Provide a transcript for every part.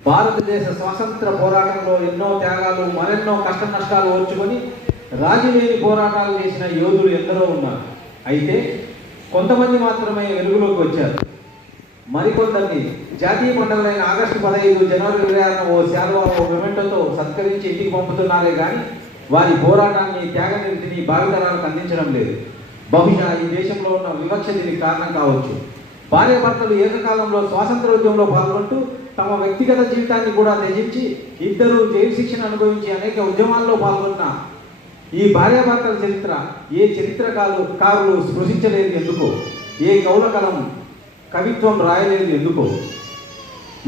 భారతదేశ స్వాతంత్ర పోరాటంలో ఎన్నో త్యాగాలు మరెన్నో కష్ట నష్టాలు ఓర్చుకొని రాజీలేని పోరాటాలు చేసిన యోధులు ఎందరో ఉన్నారు. అయితే కొంతమంది మాత్రమే వెలుగులోకి వచ్చారు. మరికొందరిని జాతీయ పండుగలైన ఆగస్టు 15, జనవరి 26 ఓ శాలువా ఓ మెమెంటోతో సత్కరించి ఇంటికి పంపుతున్నారే కానీ వారి పోరాటాన్ని త్యాగనిరతిని భావితరాలకు అందించడం లేదు. బహుశా ఈ దేశంలో ఉన్న వివక్ష దీనికి కారణం కావచ్చు. భార్యాభర్తలు ఏకకాలంలో స్వాతంత్రోద్యమంలో పాల్గొంటూ తమ వ్యక్తిగత జీవితాన్ని కూడా త్యజించి ఇద్దరు జైలు శిక్షణ అనుభవించి అనేక ఉద్యమాల్లో పాల్గొన్న ఈ భార్యాభర్తల చరిత్ర ఏ చరిత్రకారులు స్పృశించలేదు ఎందుకో, ఏ కవులకలం కవిత్వం రాయలేదు ఎందుకో.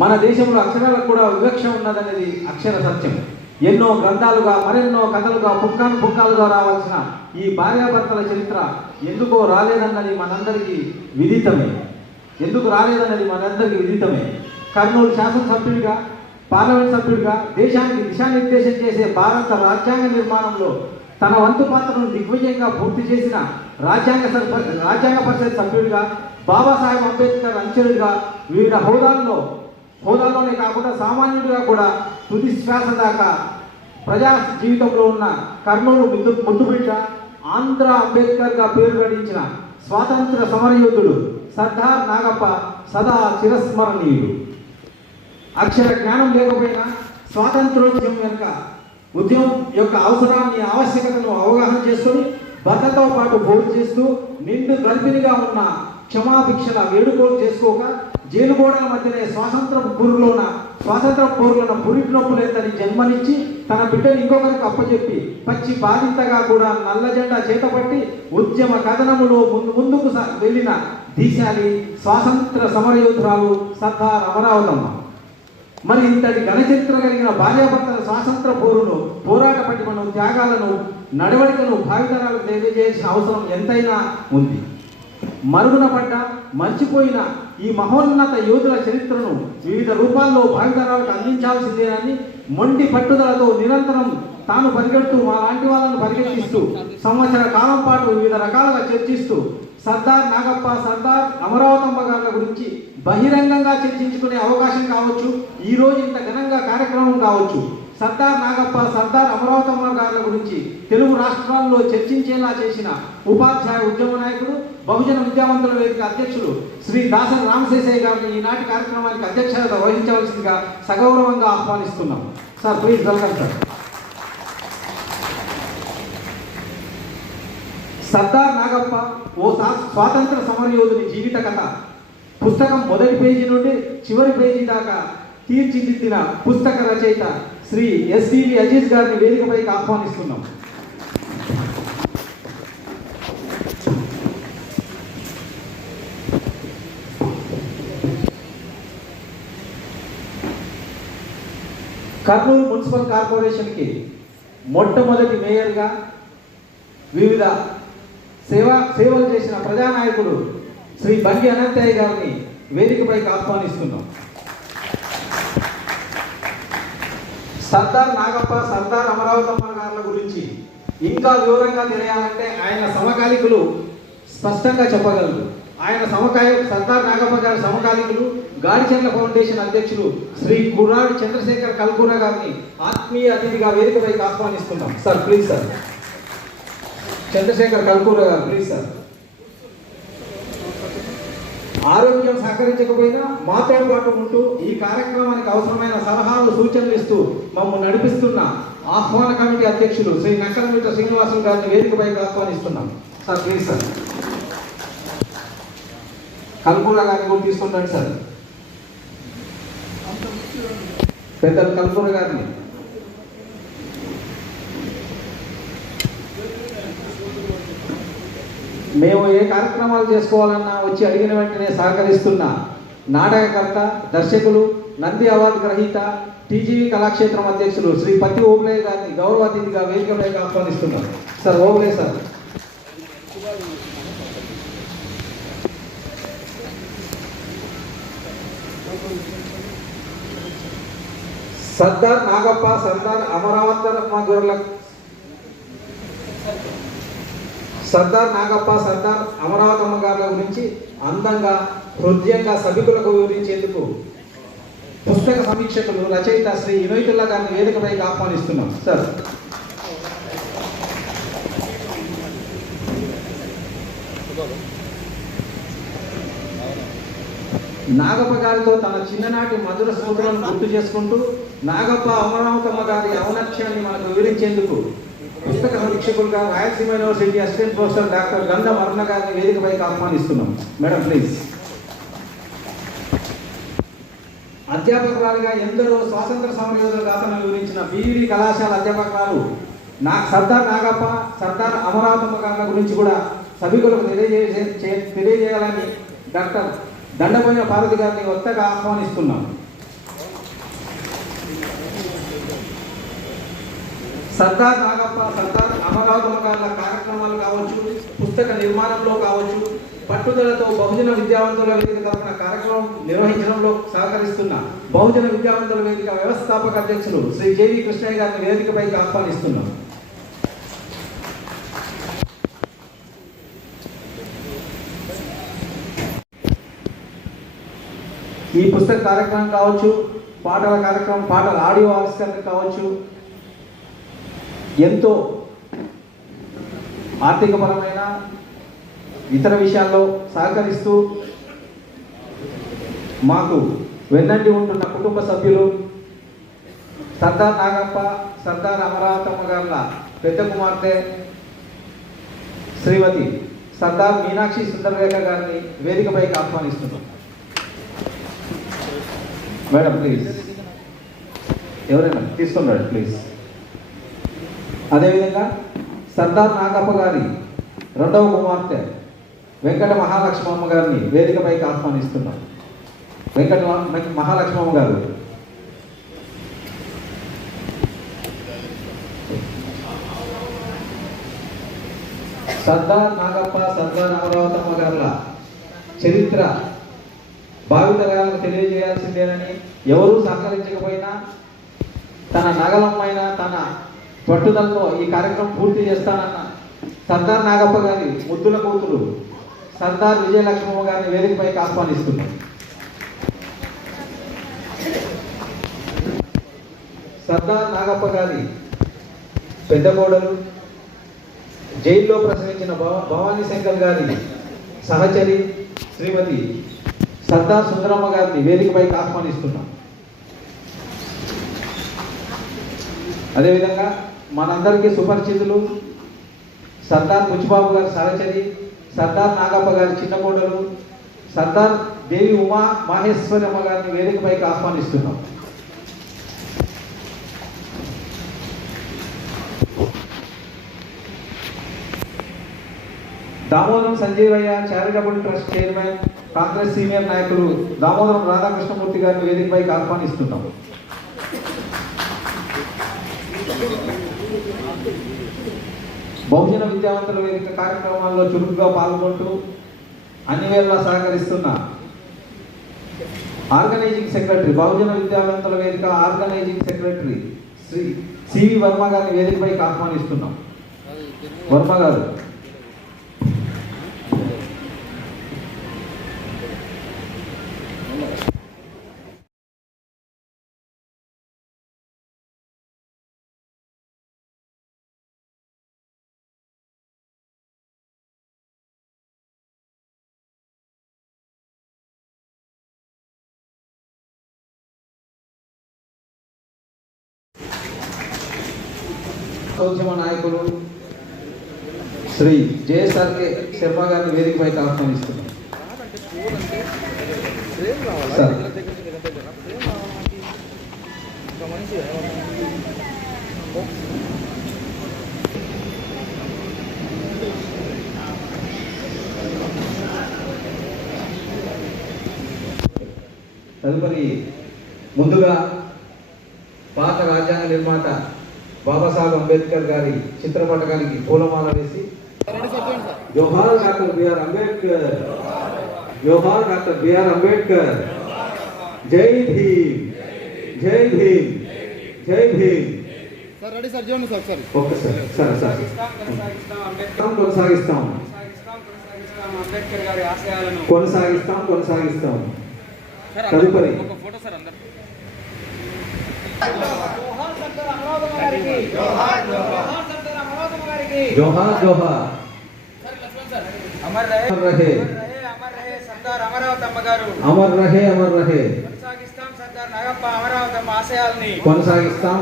మన దేశంలో అక్షరాలకు కూడా వివక్ష ఉన్నదనేది అక్షర సత్యం. ఎన్నో గ్రంథాలుగా మరెన్నో కథలుగా పుక్కాలుగా రావాల్సిన ఈ భార్యాభర్తల చరిత్ర ఎందుకో రాలేదన్నది మనందరికీ విదితమే. కర్నూలు శాసనసభ్యుడిగా, పార్లమెంట్ సభ్యుడిగా దేశానికి దిశానిర్దేశం చేసే భారత రాజ్యాంగ నిర్మాణంలో తన వంతు పాత్రను దిగ్విజయంగా పూర్తి చేసిన రాజ్యాంగ పరిషత్ సభ్యుడిగా, బాబాసాహెబ్ అంబేద్కర్ అనుచరుడిగా వివిధ హోదాల్లోనే కాకుండా సామాన్యుడిగా కూడా తుది శ్వాస దాకా ప్రజా జీవితంలో ఉన్న కర్నూలు ముద్దుబిడ్డ, ఆంధ్ర అంబేద్కర్గా పేరు గడించిన స్వాతంత్ర సమరయోధుడు సర్దార్ నాగప్ప సదా చిరస్మరణీయుడు. అక్షర జ్ఞానం లేకపోయినా స్వాతంత్రోద్యమం వెనుక ఉద్యమం యొక్క అవసరాన్ని, ఆవశ్యకతను అవగాహన చేసుకొని భర్తతో పాటు భోజనం చేస్తూ నిండు గర్భిణిగా ఉన్న క్షమాభిక్షల వేడుకోలు చేసుకోక జైలు గోడల మధ్యనే స్వాతంత్ర పోరులోన పురిటి నొప్పులేదని జన్మనిచ్చి తన బిడ్డను ఇంకొకరికి అప్పచెప్పి పచ్చి బాధింతగా కూడా నల్ల జెండా చేతపట్టి ఉద్యమ కథనములో ముందుకు వెళ్ళిన దీశాలి స్వాతంత్ర సమరయోధురాలు సర్దార్ అమరావతమ్మ. మరి ఇంతటి ఘనచరిత్ర కలిగిన భార్యాభర్తల స్వాతంత్ర పోరాట పటిమను, త్యాగాలను, నడవడికను భావితరాలకు తెలియజేయాల్సిన అవసరం ఎంతైనా ఉంది. మరుగున పడ్డ, మర్చిపోయిన ఈ మహోన్నత యోధుల చరిత్రను వివిధ రూపాల్లో భావితరాలకు అందించాల్సిందేనని మొండి పట్టుదలతో నిరంతరం తాను పరిగెడుతూ మా లాంటి వాళ్ళను పరిగెత్తిస్తూ సంవత్సర కాలం పాటు వివిధ రకాలుగా చర్చిస్తూ సర్దార్ నాగప్ప, సర్దార్ అమరావతమ్మ గారుల గురించి బహిరంగంగా చర్చించుకునే అవకాశం కావచ్చు, ఈరోజు ఇంత ఘనంగా కార్యక్రమం కావచ్చు. సర్దార్ నాగప్ప, సర్దార్ అమరావతమ్మ గారుల గురించి తెలుగు రాష్ట్రాల్లో చర్చించేలా చేసిన ఉపాధ్యాయ ఉద్యమ నాయకుడు, బహుజన విద్యావంతుల వేదిక అధ్యక్షులు శ్రీ దాసరి రామశేషయ్య గారిని ఈనాటి కార్యక్రమానికి అధ్యక్షత వహించవలసిందిగా సగౌరవంగా ఆహ్వానిస్తున్నాం. Sir please welcome sir. Sardar Nagappa ఓ స్వాతంత్ర సమరయోధుని జీవిత కథ పుస్తకం మొదటి పేజీ నుండి చివరి పేజీ దాకా తీర్చిదిద్దిన పుస్తక రచయిత శ్రీ ఎస్టీవి అజీజ్ గారిని వేదికపైకి ఆహ్వానిస్తున్నాం. కర్నూలు మున్సిపల్ కార్పొరేషన్కి మొట్టమొదటి మేయర్గా వివిధ సేవలు చేసిన ప్రజానాయకుడు శ్రీ బండి అనంతయ్య గారిని వేదికపైకి ఆహ్వానిస్తున్నాం. సర్దార్ నాగప్ప, సర్దార్ అమరావతమ్మ గారుల గురించి ఇంకా వివరంగా తెలియాలంటే ఆయన సమకాలికులు స్పష్టంగా చెప్పగలరు. సర్దార్ నాగప్ప గారి సమకాలికులు గాడిచెర్ల ఫౌండేషన్ అధ్యక్షులు శ్రీ కుర్రాడి చంద్రశేఖర్ కల్కూర గారిని ఆత్మీయ అతిథిగా వేదికపైకి ఆహ్వానిస్తున్నాం. Sir please sir. Chandrashekar Kalkura garu please sir. ఆరోగ్యం సహకరించకపోయినా మాతో పాటు ఉంటూ ఈ కార్యక్రమానికి అవసరమైన సలహాలు, సూచనలు ఇస్తూ మమ్మల్ని నడిపిస్తున్న ఆహ్వాన కమిటీ అధ్యక్షులు శ్రీ నక్కలమిట్ట శ్రీనివాసులు గారిని వేదికపైకి ఆహ్వానిస్తున్నాం. Sir please sir. కల్కూర గారిని కూడా తీసుకుంటాను సార్. పెద్దలు కల్కూర గారిని. మేము ఏ కార్యక్రమాలు చేసుకోవాలన్నా వచ్చి అడిగిన వెంటనే సహకరిస్తున్న నాటకకర్త, దర్శకులు, నంది అవార్డు గ్రహీత, టీజీవీ కళాక్షేత్రం అధ్యక్షులు శ్రీ పత్తి ఓబులే గారిని గౌరవ అతిథిగా వేదికపైకి ఆహ్వానిస్తున్నారు. Sir Obule sir. సర్దార్ నాగప్ప, సర్దార్ అమరావతమ్మ గారుల గురించి అందంగా, హృదయంగా సభికులకు వివరించేందుకు పుస్తక సమీక్షకులు, రచయిత శ్రీ ఇనోయితుల్లా గారిని వేదికపైకి ఆహ్వానిస్తున్నాం. సార్ నాగప్ప గారితో తన చిన్ననాటి మధుర స్మృతులను గుర్తు చేసుకుంటూ నాగప్ప, అమరావతమ్మ గారి ఔన్నత్యాన్ని మనకు వివరించేందుకు పుస్తక సమీక్షకులుగా Rayalaseema university assistant professor doctor Gandham Aruna గారిని వేదికపైకి ఆహ్వానిస్తున్నాం. Madam please. అధ్యాపకురాలుగా ఎందరో స్వాతంత్ర సమరయోధుల గాథను వివరించిన బీవీ కళాశాల అధ్యాపకురాలు సర్దార్ నాగప్ప, సర్దార్ అమరావతమ్మ గారి గురించి కూడా సభికులకు తెలియజేయాలని డాక్టర్ దండపోయిన పార్వతి గారిని కొత్తగా ఆహ్వానిస్తున్నాం. సర్దార్ నాగప్ప, సర్దార్ అమరావతమ్మ గారుల కార్యక్రమాలు కావచ్చు, పుస్తక నిర్మాణంలో కావచ్చు, పట్టుదలతో బహుజన విద్యావంతుల వేదిక తరఫున కార్యక్రమం నిర్వహించడంలో సహకరిస్తున్న బహుజన విద్యావంతుల వేదిక వ్యవస్థాపక అధ్యక్షులు శ్రీ జేవి కృష్ణయ్య గారిని వేదికపైకి ఆహ్వానిస్తున్నాం. ఈ పుస్తక కార్యక్రమం కావచ్చు, పాటల కార్యక్రమం, పాటల ఆడియో ఆవిష్కరణ కావచ్చు, ఎంతో ఆర్థికపరమైన ఇతర విషయాల్లో సహకరిస్తూ మాకు వెన్నంటి ఉంటున్న కుటుంబ సభ్యులు సర్దార్ నాగప్ప, సర్దార్ అమరావతమ్మ గారుల పెద్ద కుమార్తె శ్రీమతి సర్దార్ మీనాక్షి సుందరరేఖ గారిని వేదికపైకి ఆహ్వానిస్తున్నాం. Madam please. ఎవరైనా తీసుకున్నాడు ప్లీజ్. అదేవిధంగా సర్దార్ నాగప్ప గారి రెండవ కుమార్తె వెంకట మహాలక్ష్మమ్మ గారిని వేదికపైకి ఆహ్వానిస్తున్నాం. వెంకట మహాలక్ష్మమ్మ గారు. సర్దార్ నాగప్ప, సర్దార్ అమరావతమ్మ గారుల చరిత్ర భావితరాలకు తెలియజేయాల్సిందేనని, ఎవరూ సహకరించకపోయినా తన నగలమైన తన పట్టుదలతో ఈ కార్యక్రమం పూర్తి చేస్తానన్న సర్దార్ నాగప్ప గారి ముద్దుల కూతురు సర్దార్ విజయలక్ష్మమ్మ గారిని వేదికపైకి ఆహ్వానిస్తున్నాం. సర్దార్ నాగప్ప గారి పెద్ద కోడలు, జైల్లో ప్రసవించిన భవానీ శంకర్ గారి సహచరి శ్రీమతి సర్దార్ సుందరమ్మ గారిని వేదికపైకి ఆహ్వానిస్తున్నాం. అదేవిధంగా మనందరికీ సుపరిచితులు సర్దార్ బుచ్చిబాబు గారి సహచరి, సర్దార్ నాగప్ప గారి చిన్న కోడలు సర్దార్ దేవి ఉమా మహేశ్వరమ్మ గారిని వేదికపైకి ఆహ్వానిస్తున్నాం. Damodaram Sanjeevaiah charitable trust chairman, Congress senior నాయకులు దామోదరం రాధాకృష్ణమూర్తి గారిని వేదికపైకి ఆహ్వానిస్తున్నాం. బహుజన విద్యావంతుల వేదిక కార్యక్రమాల్లో చురుకుగా పాల్గొంటూ అన్ని వేళలా సహకరిస్తున్న organising secretary, Bahujana Vidyavantula Vedika organizing secretary Shri C V Varma గారిని వేదికపైకి ఆహ్వానిస్తున్నాం. వర్మ గారు ఉద్యమ నాయకులు శ్రీ జేఎస్ఆర్కే శర్మ గారిని వేదికపైకి ఆహ్వానిస్తున్నాం. తదుపరి ముందుగా భారత రాజ్యాంగ నిర్మాత బాబాసాహెబ్ అంబేద్కర్ గారి చిత్రపటకానికి పూలమాల వేసి జోహార్ డాక్టర్ బిఆర్ అంబేద్కర్, జోహార్ డాక్టర్ బిఆర్ అంబేద్కర్, జై భీమ్, జై భీమ్, జై భీమ్. ఓకే సార్, సరే సార్, కొనసాగిస్తాం కొనసాగిస్తాం కొనసాగిస్తాం. తదుపరి जोहार जोहार अमर रहे सरदार अमरावती अम्मगारू अमर रहे కొనసాగిస్తాం సర్దార్ నాగప్ప అమరావతి అమ్మ ఆశయాల్ని కొనసాగిస్తాం.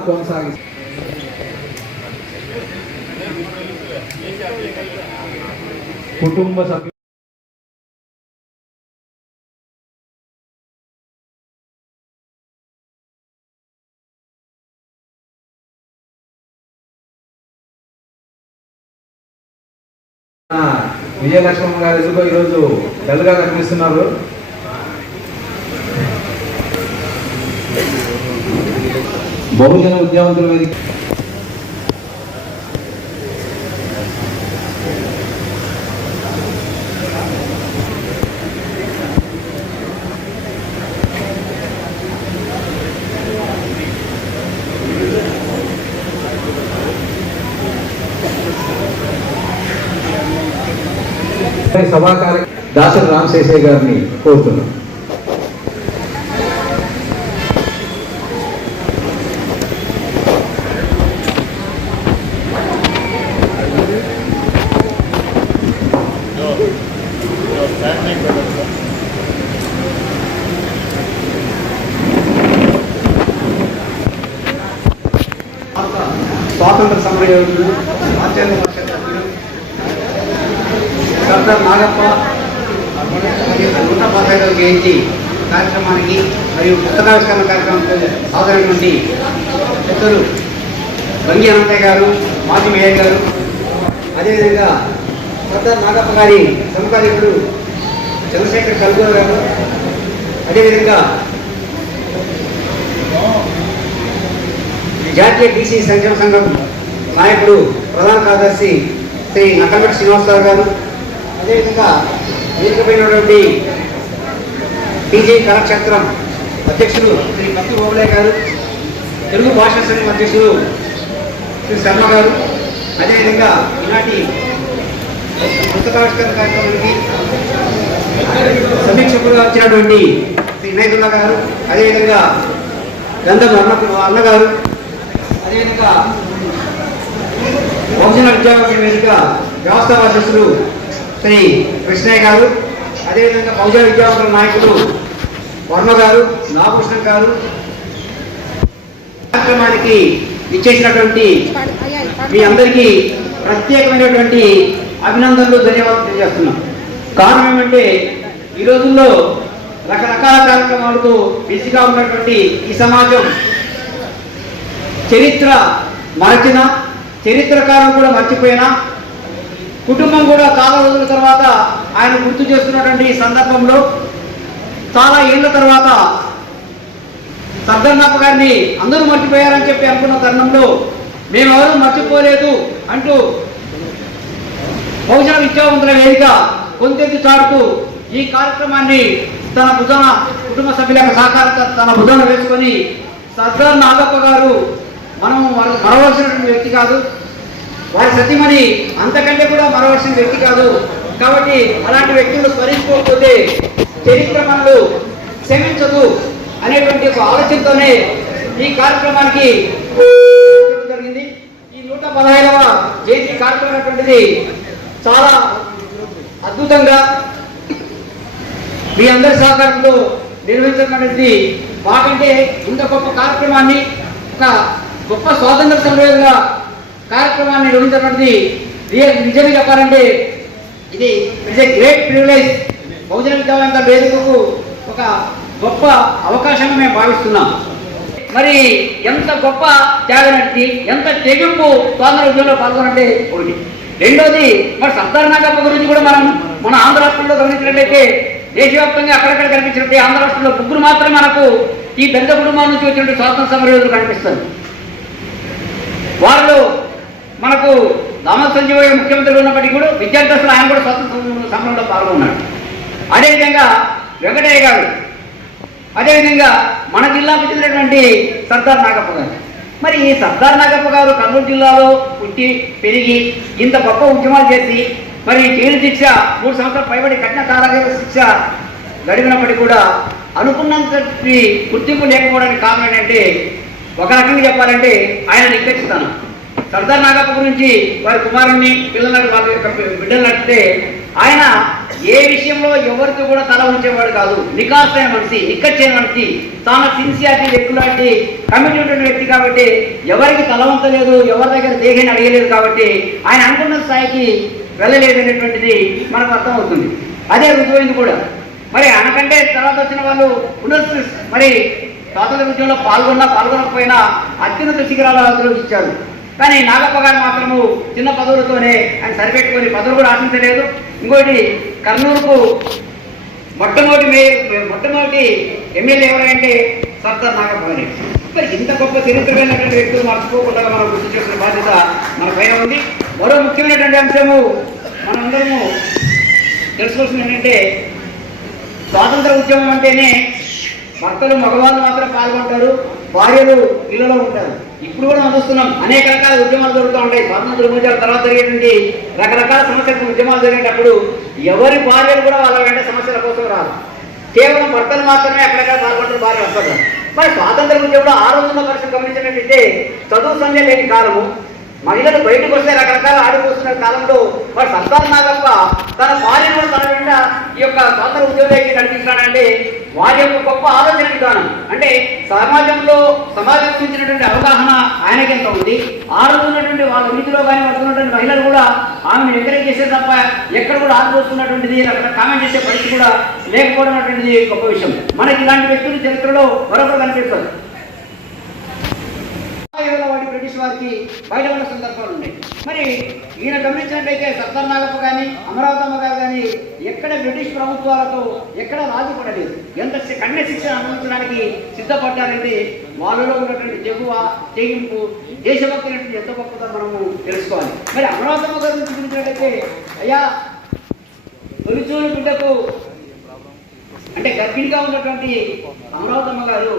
కుటుంబ సభ్యులు విజయలక్ష్మమ్మ గారు ఎందుకో ఈరోజు డల్గా కనిపిస్తున్నారు. బహుజన విద్యావంతుల వేదిక సభా దాసరి రామశేషయ్య గారిని కోరుతున్నాం. స్వాతంత్ర సమరయోధులు సర్దార్ నాగప్ప మరియు 115వ జయంతి కార్యక్రమానికి మరియు పుస్తకావిష్కరణ కార్యక్రమంతో హాజరైనటువంటి పెద్దలు బంగి అనంతయ్య గారు, మాజీ మేయర్ గారు, అదేవిధంగా సర్దార్ నాగప్ప గారి సమకాలీకుడు చంద్రశేఖర్ కల్గూర్ గారు, అదేవిధంగా జాతీయ బీసీ సంక్షేమ సంఘం నాయకుడు ప్రధాన కార్యదర్శి శ్రీ నక్కమటి శ్రీనివాసరావు గారు, అదేవిధంగా వేదికపైనటువంటి టీజీ కళాక్షేత్రం అధ్యక్షులు శ్రీ పత్తి ఓబలే గారు, తెలుగు భాషా సంఘం అధ్యక్షులు శ్రీ శర్మ గారు, అదేవిధంగా ఈనాటి పుస్తకావిష్కరణ కార్యక్రమానికి సమీక్షకులుగా వచ్చినటువంటి శ్రీ నైదుల్లా గారు, అదేవిధంగా గంధం అన్నగారు, అదేవిధంగా బహుజన విద్యావర్గ వేదిక వ్యవస్థాపకులు శ్రీ కృష్ణయ్య గారు, అదేవిధంగా బహుజన విద్యావర్గ నాయకులు వర్మ గారు, నాగభూషణ్ గారు, కార్యక్రమానికి ఇచ్చేసినటువంటి మీ అందరికీ ప్రత్యేకమైనటువంటి అభినందనలు, ధన్యవాదాలు తెలియజేస్తున్నాం. కారణం ఏమంటే ఈ రోజుల్లో రకరకాల కార్యక్రమాలతో బిజీగా ఉన్నటువంటి ఈ సమాజం చరిత్ర మరచిన, చరిత్రకారం కూడా మర్చిపోయినా, కుటుంబం కూడా చాలా రోజుల తర్వాత ఆయన గుర్తు చేస్తున్నటువంటి సందర్భంలో చాలా ఏళ్ల తర్వాత సర్దార్ గారిని అందరూ మర్చిపోయారని చెప్పి అనుకున్న తరుణంలో మేమెవరూ మర్చిపోలేదు అంటూ బహుజన విద్యావంతుల వేదిక కొంతెత్తి చాటుతూ ఈ కార్యక్రమాన్ని తన భుజన కుటుంబ సభ్యుల సహకారంతో తన భుజన వేసుకొని సర్దార్ నాగప్ప గారు మనం మరవలసినటువంటి వ్యక్తి కాదు, వారి సతీమణి అంతకంటే కూడా మరవలసిన వ్యక్తి కాదు, కాబట్టి అలాంటి వ్యక్తులు స్మరించుకోకపోతే చరిత్ర మనలు క్షమించదు అనేటువంటి ఒక ఆలోచనతోనే ఈ కార్యక్రమానికి జరిగింది. ఈ 115వ జయంతి కార్యక్రమం అనేటువంటిది చాలా అద్భుతంగా మీ అందరి సహకారంతో నిర్వహించబడింది. మాకంటే ఇంత గొప్ప కార్యక్రమాన్ని, ఒక గొప్ప స్వాతంత్ర సమరయోధుల కార్యక్రమాన్ని నిర్వహించబడింది. నిజంగా చెప్పాలంటే ఇది ఇట్స్ ఏ గ్రేట్ ప్రివిలేజ్. బహుజన విద్యావంత వేదికకు ఒక గొప్ప అవకాశంగా మేము భావిస్తున్నాం. మరి ఎంత గొప్ప త్యాగనటి, ఎంత తెగింపు స్వాతంత్ర ఉద్యమంలో పాల్గొనంటే ఒకటి. రెండోది, మరి సర్దార్ నాగప్ప గురించి కూడా మనం మన ఆంధ్ర రాష్ట్రంలో గమనించినట్లయితే దేశవ్యాప్తంగా అక్కడక్కడ కనిపించినట్టు ఆంధ్ర రాష్ట్రంలో ముగ్గురు మాత్రమే మనకు ఈ పెద్ద కుటుంబాల నుంచి వచ్చినట్టు స్వాతంత్ర సమరయోధులు కనిపిస్తారు. వారిలో మనకు దామోదర్ సంజయ్ ముఖ్యమంత్రి ఉన్నప్పటికీ కూడా విద్యార్థులు ఆయన కూడా స్వాతంత్ర సమరంలో పాల్గొన్నాడు. అదేవిధంగా వెంకటయ్య గారు, అదేవిధంగా మన జిల్లాకు చెందినటువంటి సర్దార్ నాగప్ప గారు. మరి ఈ సర్దార్ నాగప్ప గారు కర్నూలు జిల్లాలో పుట్టి పెరిగి ఇంత గొప్ప ఉద్యమాలు చేసి మరి జైలు శిక్ష 3 సంవత్సరాలు పైబడి కఠిన కారాగార శిక్ష గడిపినప్పటికీ కూడా అనుకున్నంత గుర్తింపు లేకపోవడానికి కారణం ఏంటంటే, ఒక రకంగా చెప్పాలంటే ఆయన నిర్లక్ష్యతనం. సర్దార్ నాగప్ప గురించి వారి కుమారుణ్ణి పిల్లలను వాళ్ళ యొక్క బిడ్డలు నడిపితే ఆయన ఏ విషయంలో ఎవరికి కూడా తల ఉంచేవాడు కాదు. నికాసైన మనిషి, నిక్కచ్చైన మనిషి, చాలా సిన్సియారిటీ ఎక్కులాంటి కమిటెడ్ వ్యక్తి కాబట్టి ఎవరికి తల ఉంచలేదు, ఎవరి దగ్గర దేహాన్ని అడగలేదు కాబట్టి ఆయన అనుకున్న స్థాయికి వెళ్ళలేదనేటువంటిది మనకు అర్థమవుతుంది. అదే రుజువైంది కూడా. మరి అనకంటే తర్వాత వచ్చిన వాళ్ళు మరి స్వాతంత్ర ఉద్యమంలో పాల్గొనకపోయినా అత్యున్నత శిఖరాలు అధిరోహించారు. కానీ నాగప్ప గారు మాత్రము చిన్న పదవులతోనే ఆయన సరిపెట్టుకొని పదవులు కూడా ఆశించలేదు. ఇంకోటి, కర్నూలుకు మొట్టమొదటి ఎమ్మెల్యే ఎవరంటే సర్దార్ నాగప్ప గారి. మరి ఇంత గొప్ప చరిత్ర కలిగినటువంటి వ్యక్తులు మర్చిపోకుండా మనం గుర్తు చేసిన బాధ్యత మన పైన ఉంది. మరో ముఖ్యమైనటువంటి అంశము మనందరము తెలుసుకోవాల్సింది ఏంటంటే, స్వాతంత్ర ఉద్యమం అంటేనే భర్తలు మగవాళ్ళు మాత్రం పాల్గొంటారు, భార్యలు ఇళ్లలో ఉంటారు. ఇప్పుడు కూడా మనం చూస్తున్నాం, అనేక రకాల ఉద్యమాలు జరుగుతూ ఉంటాయి. స్వాతంత్ర ఉద్యమాల తర్వాత జరిగేటువంటి రకరకాల సమస్యలకు ఉద్యమాలు జరిగేటప్పుడు ఎవరి భార్యలు కూడా వాళ్ళ వెంట సమస్యల కోసం రాదు. కేవలం భర్తలు మాత్రమే అక్కడక్కడ పాల్గొంటారు, భార్య వస్తారు. మరి స్వాతంత్ర ఉద్యమంలో ఆ రోజున్న పరిస్థితి గమనించినట్లయితే చదువు సంధ్య లేని కాలము, మహిళలు బయటకు వస్తే రకరకాల ఆడిపోతున్న కాలంలో వాడు సర్దార్ నాగప్ప తన భార్యను కూడా తన వెంట ఈ యొక్క స్వాతంత్ర ఉద్యోగానికి నడిపిస్తానంటే వారి యొక్క గొప్ప ఆలోచన విధానం. అంటే సమాజం గురించినటువంటి అవగాహన ఆయనకి ఎంత ఉంది. ఆ రోజు ఉన్నటువంటి వాళ్ళ ఉనికిలో కానీ పడుతున్నటువంటి మహిళలు కూడా ఆమెను ఎంకరేజ్ చేసే తప్ప ఎక్కడ కూడా ఆడిపోతున్నటువంటిది, అక్కడ కామెంట్ చేసే పరిస్థితి కూడా లేకపోవడం అనేటువంటిది గొప్ప విషయం. మనకి ఇలాంటి వ్యక్తులు చరిత్రలో మరొకరు కనిపిస్తారు. వాడి బ్రిటిష్ వారికి బయట ఉన్న సందర్భాలు ఉన్నాయి. మరి ఈయన గమనించినట్లయితే సర్దార్ నాగప్ప కానీ అమరావతమ్మ గారు కానీ ఎక్కడ బ్రిటిష్ ప్రభుత్వాలతో ఎక్కడ రాజీ పడలేదు. ఎంత కఠిన శిక్షణ అనుభవించడానికి సిద్ధపడ్డారంటే వాళ్ళలో ఉన్నటువంటి తెగింపు, దేశభక్తి ఎంత గొప్పదో మనము తెలుసుకోవాలి. మరి అమరావతమ్మ గారి గురించి చూపించినట్లయితే, అయ్యా తొలిచూరు బిడ్డకు అంటే గర్భిణిగా ఉన్నటువంటి అమరావతమ్మ గారు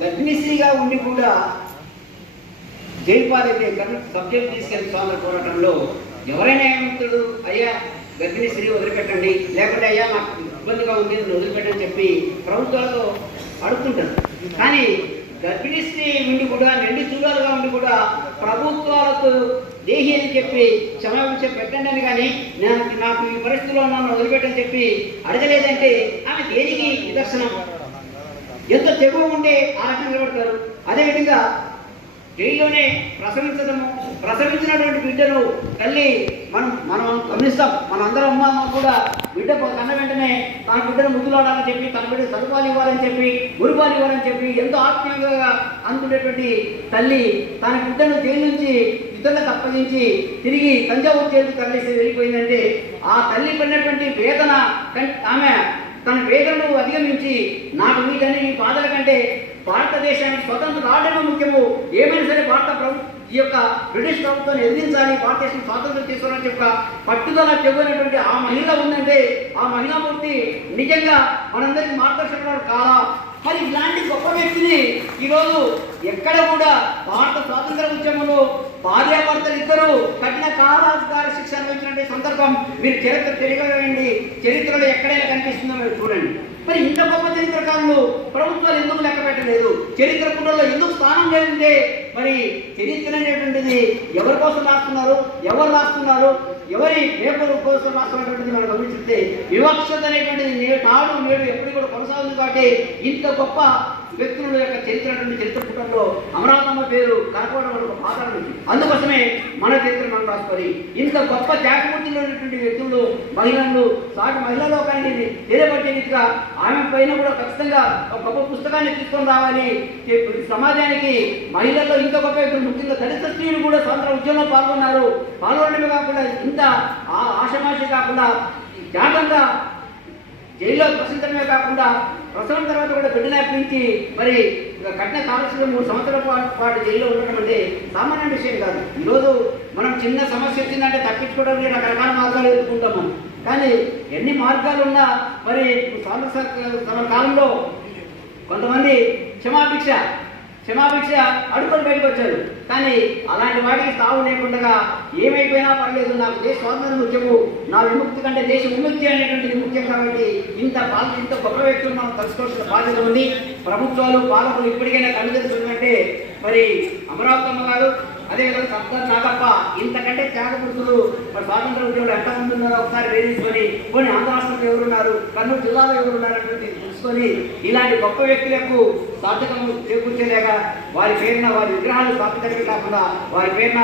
గర్భిణీశ్రీగా ఉండి కూడా జైలు పాలైతే సబ్జెక్ట్ తీసుకెళ్లి స్వామి పోరాటంలో ఎవరైనా ఏమంటాడు, అయ్యా గర్భిణీ స్త్రీ వదిలిపెట్టండి, లేకుంటే అయ్యా మాకు ఇబ్బందిగా ఉంది నన్ను వదిలిపెట్టని చెప్పి ప్రభుత్వాలతో అడుగుతుంటారు. కానీ గర్భిణీ స్త్రీ ఉండి కూడా నిండు చూడాలుగా ఉండి కూడా ప్రభుత్వాలకు దేహి అని చెప్పి క్షమాభిక్ష పెట్టండి అని కానీ నాకు ఈ పరిస్థితిలో నన్ను వదిలిపెట్టని చెప్పి అడగలేదంటే ఆమె దేనికి నిదర్శనం? ఎంతో తెగువ ఉండే ఆ రకంగా నిలబడతారు. అదేవిధంగా జైల్లోనే ప్రసవించినటువంటి బిడ్డను తల్లి మనం గమనిస్తాం. మన అందరం అమ్మ కూడా బిడ్డ కన్న వెంటనే తన బిడ్డను ముద్దులాడాలని చెప్పి, తన బిడ్డ సదుపాలు ఇవ్వాలని చెప్పి, గురుపాలు ఇవ్వాలని చెప్పి ఎంతో ఆత్మీయంగా అనుకునేటువంటి తల్లి తన బిడ్డను జైలు నుంచి ఇతరులకు అప్పగించి తిరిగి తంజావూరు జైలుకు తరలిసి వెళ్ళిపోయిందంటే ఆ తల్లి పడినటువంటి వేదన ఆమె తన వేదనను అధిగమించి నాకు వీటన్ని ఈ బాధల కంటే భారతదేశానికి స్వతంత్రం రావడమే ముఖ్యము, ఏమైనా సరే ఈ యొక్క బ్రిటిష్ ప్రభుత్వాన్ని ఎదిరించాలి, భారతదేశం స్వాతంత్రం తీసుకోవాలని చెప్పి పట్టుదల చెబుతున్నటువంటి ఆ మహిళ ఉందంటే ఆ మహిళామూర్తి నిజంగా మనందరికీ మార్గదర్శకుడు కాదా? మరి ఇలాంటి గొప్ప వ్యక్తిని ఈరోజు ఎక్కడ కూడా భారత స్వాతంత్ర ఉద్యమంలో భార్యాభర్తలు ఇద్దరు కఠిన కారాగార శిక్ష అనుభవించినటువంటి సందర్భం మీరు చరిత్ర తెలియవేయండి, చరిత్రలో ఎక్కడైనా కనిపిస్తుందో మీరు చూడండి. మరి ఇంత గొప్ప చరిత్రకారులు ప్రభుత్వాలు ఎందుకు లెక్క పెట్టలేదు? చరిత్ర పుటల్లో ఎందుకు స్థానం లేదంటే మరి చరిత్ర అనేటువంటిది ఎవరి కోసం రాస్తున్నారు, ఎవరు రాస్తున్నారు, ఎవరి పేపర్ కోసం రాస్తున్నటువంటిది మనం గమనిస్తే వివక్షత అనేటువంటిది నేడు ఎప్పుడు కూడా కొనసాగుతుంది. కాబట్టి ఇంత గొప్ప వ్యక్తుల యొక్క చరిత్ర పుటంలో అమరావతమ్మ పేరు కనపడడం ఒక పాత్ర. అందుకోసమే మన చరిత్ర మనం రాసుకొని ఇంత గొప్ప త్యాగమూర్తిలో ఉన్నటువంటి వ్యక్తులు మహిళలు సాటి మహిళా లోకాన్ని తెలియబట్టే రీతిగా ఆమె పైన కూడా ఖచ్చితంగా ఒక గొప్ప పుస్తకాన్ని తీసుకొని రావాలి. సమాజానికి మహిళల్లో ఇంత గొప్ప వ్యక్తులు, ముఖ్యంగా దళిత స్త్రీలు కూడా స్వాతంత్ర ఉద్యమంలో పాల్గొనడమే కాకుండా ఇంత ఆషమాషి కాకుండా త్యాగంగా జైల్లో ప్రశ్నించడమే కాకుండా ప్రసవం తర్వాత కూడా బిడ్డను అర్పించి మరి కఠిన కాలశీలో 3 సంవత్సరాల పాటు జైల్లో ఉండడం అంటే సామాన్య విషయం కాదు. ఈరోజు మనం చిన్న సమస్య వచ్చిందంటే తప్పించుకోవడానికి రకరకాల మార్గాలు ఎదుర్కొంటాము. కానీ ఎన్ని మార్గాలు ఉన్నా మరి స్వాతంత్ర కాలంలో కొంతమంది క్షమాభిక్ష అడుగుని బయటకు వచ్చారు. కానీ అలాంటి వాటికి తావు లేకుండా ఏమైపోయినా పర్లేదు, నాకు దేశ స్వాతంత్రం ముఖ్యము, నా విముక్తి కంటే దేశ విముక్తి అనేటువంటిది ముఖ్యం. కాబట్టి ఇంత గొప్ప వ్యక్తులు మనం తెలుసుకోవాల్సిన బాధ్యత ఉంది. ప్రభుత్వాలు పాలకులు ఇప్పటికైనా కళ్ళు తెలుసుకుంటే మరి అమరావతమ్మ గారు, అదేవిధంగా సర్దార్ నాగప్ప ఇంతకంటే త్యాగపురుషులు మరి స్వాతంత్ర ఉద్యోగులు ఎంతమంది ఉన్నారో ఒకసారి వేధించుకొని కొన్ని ఆంధ్ర రాష్ట్రంలో ఎవరున్నారు, కర్నూలు జిల్లాలో ఎవరున్నారు అనేది తెలుసుకొని ఇలాంటి గొప్ప వ్యక్తులకు సార్థకము చేకూర్చేలేక వారి పేరున వారి విగ్రహాలు స్థాపించడమే కాకుండా వారి పేరున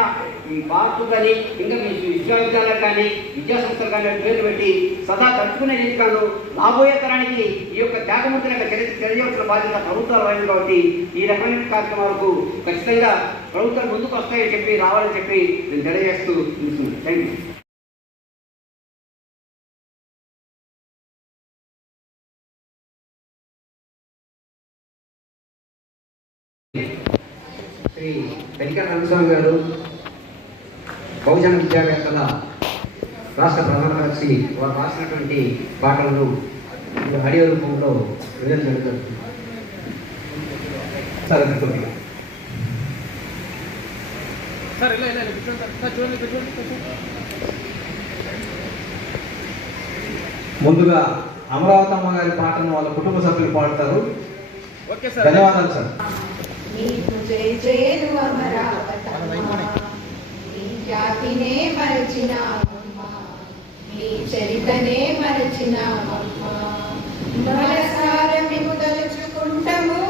పార్కు కానీ ఇంకా విశ్వవిద్యాలయాలు కానీ విద్యాసంస్థలు కానీ పేర్లు పెట్టి సదా తలుచుకునే రీతిగాను రాబోయే తరానికి ఈ యొక్క త్యాగమూర్తిని యొక్క తెలియవలసిన బాధ్యత ప్రభుత్వాలు అయింది. కాబట్టి ఈ రకమైన కార్యక్రమాలకు ఖచ్చితంగా ప్రభుత్వాలు ముందుకు వస్తాయని చెప్పి రావాలని చెప్పి నేను తెలియజేస్తూ చూస్తున్నాను. Thank you. శ్రీ వెంకట రంగస్వామి గారు బహుజన విద్యావేత్తల రాష్ట్ర ప్రధాన కార్యదర్శి వారు రాసినటువంటి పాటలను ఆడియో రూపంలో విడుదల జరుగుతుంది. ముందుగా అమరావతమ్మ గారి పాటను వాళ్ళ కుటుంబ సభ్యులు పాడతారు. ధన్యవాదాలు సార్. నీకు జయ జయలు అమరావతమ్మ, నీ ఖ్యాతినే మరచినావమ్మ, నీ చరితనే మరచినావమ్మ. మనసార మేము తలుచుకుంటాము,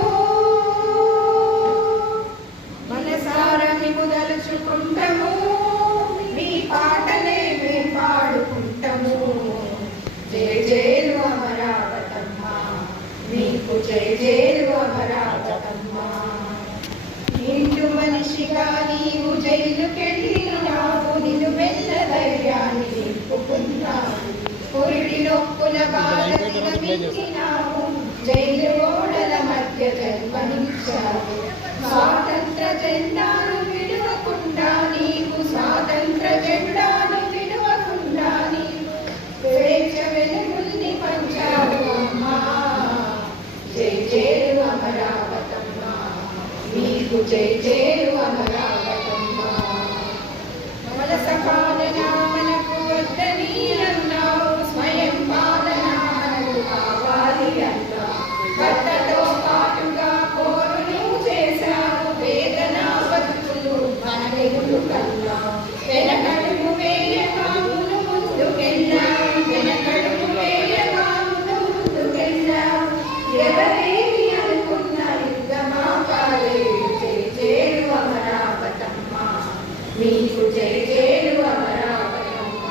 మనసార మేము తలుచుకుంటాము, నీ పాటనే మేము పాడుకుంటాము. జయ జయలు అమరావతమ్మ, నీకు జయ జయలు అమరావతమ్మ. నిండు మనిషిగా నీవు జైలుకెళ్ళినావు, నిన్ను మెల్ల ధైర్యాన్ని నింపుకున్నావు, పురిడి నొప్పుల బాధ విరమించినావు, జైలు గోడల మధ్య జన్మనిచ్చావు. స్వాతంత్ర జెండాను విడవకుండా నీవు, స్వాతంత్ర జెండాను విడవకుండా నీవు స్వేచ్ఛ వెలుగుల్ని పంచావు అమ్మా. జై జయలు అమరావతమ్మ. వలస పాలన మనకు వద్దని అన్నావు, స్వయం పాలన మనకు కావాలి అన్నావు. భర్తతో పాటుగా కోరులు చేశావు, వేదన బతుకులు మన వెలుగు కన్నావు. వెనకడుగు వేయకాములు ముందుకెళ్ళావు, వెనకడుగు వేయకాములు ముందుకెళ్ళావు. ఎవరేమి అనుకున్న యుద్ధమా కాలేదు. జై జయలు అమరావతమ్మ, మీకు జై జయలు అమరావతమ్మ.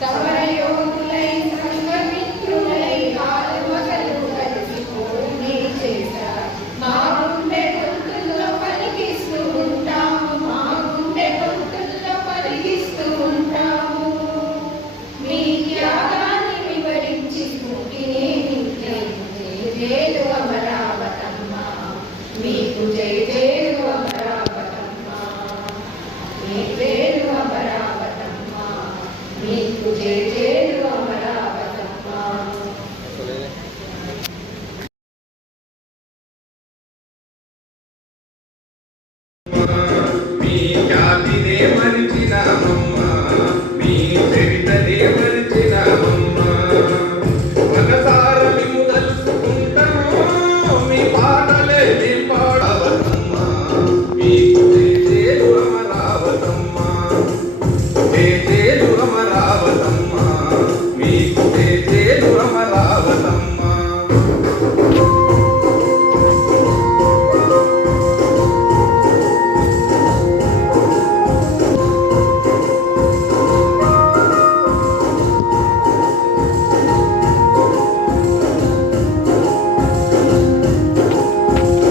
సమరయోధులై సంఘమిత్రులై ఆత్మకలు కలిసి పోనీ చేశారు. మా గుండె గొంతుల్లో పలికిస్తూ ఉంటాము, మా గుండె గొంతుల్లో పలికిస్తూ ఉంటాము. మీ త్యాగాన్ని వివరించి స్ఫూర్తిని నింపాము. జై జయలు అమరావతమ్మ, మీకు జై జయలు అమరావతమ్మ, మీ జయలు అమరావతమ్మ, మీకు జై జయలు అమరావతమ్మ. మీ జాతినే మరిచినామమ్మ, మీ చరితనే మరిచినామమ్మ. మనసార మేము తలుచుకుంటాము, మీ పాటలే పాడవతమ్మ. మీకు జేజేలు అమరావతమ్మ, జేజేలు అమరావతమ్మ, మీకు జేజేలు అమరావతమ్మ.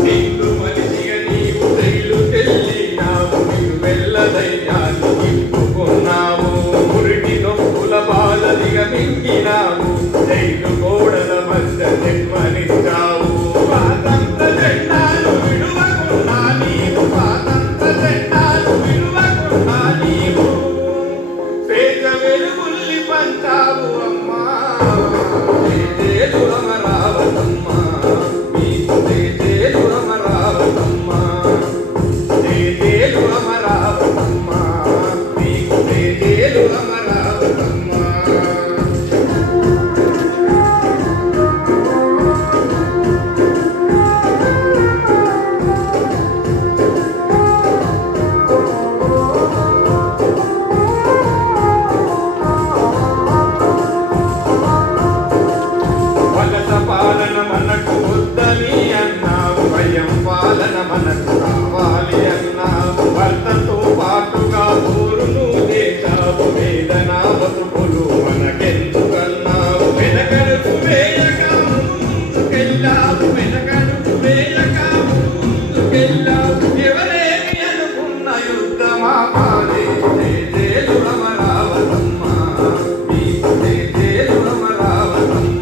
నిన్ను మనిషిగా నీవు రైలు తెల్లినావు, నీవు వెళ్ళదయ్యాలు నింపుకున్నావు. మురిటి నొప్పుల బాలదిగా మింగినావు, రైలు గోడల మధ్య జన్మనిచ్చావు. స్వాతంత్ర జెండాలు విడువకున్నా నీవు, స్వాతంత్ర జెండాలు విడువకున్నా నీవు. పేద వెలుగుల్ని పంచావు అమ్మా. జేజేలు అమరావతమ్మ, మీకు జేజేలు అమరావతమ్మ, జేజేలు అమరావతమ్మ, మీకు జేజేలు అమరావతమ్మ. వలస పాలన మనకు వద్దని అన్నావు, భయం పాలన మనకు కావాలి అన్నావు. భర్తతో పాటుగా ఊరును చేశావు, వేదన బతుకులు మనకెందుకన్నావు. వెనకడుగు వేయక ముందుకెళ్ళావు, వెనకడుగు వేయక ముందుకెళ్ళావు. ఎవరేమి అనుకున్న యుద్ధమా కాలే. జేజేలు అమరావతమ్మ, మీకు జేజేలు అమరావతమ్మ.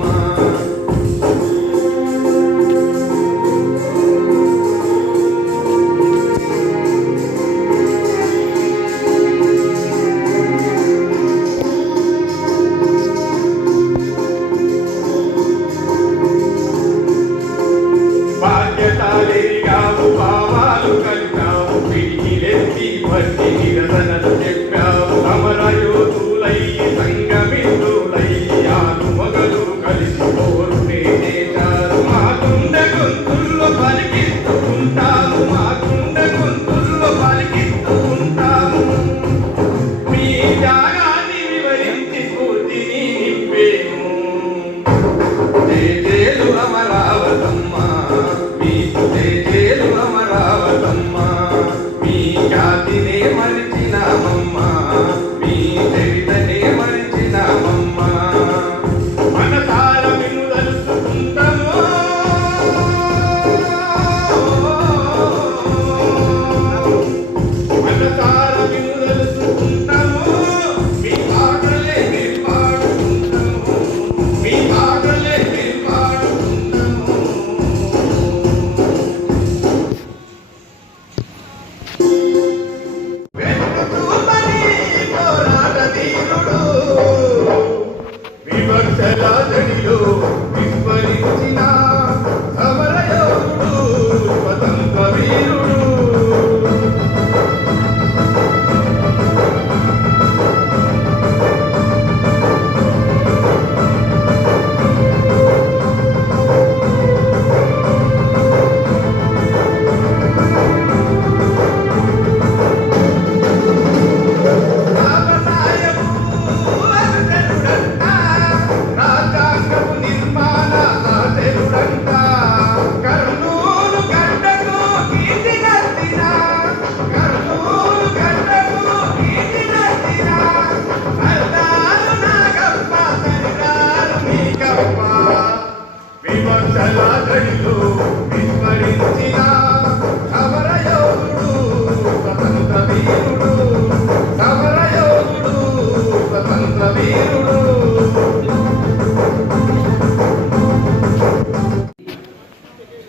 వీరుడు.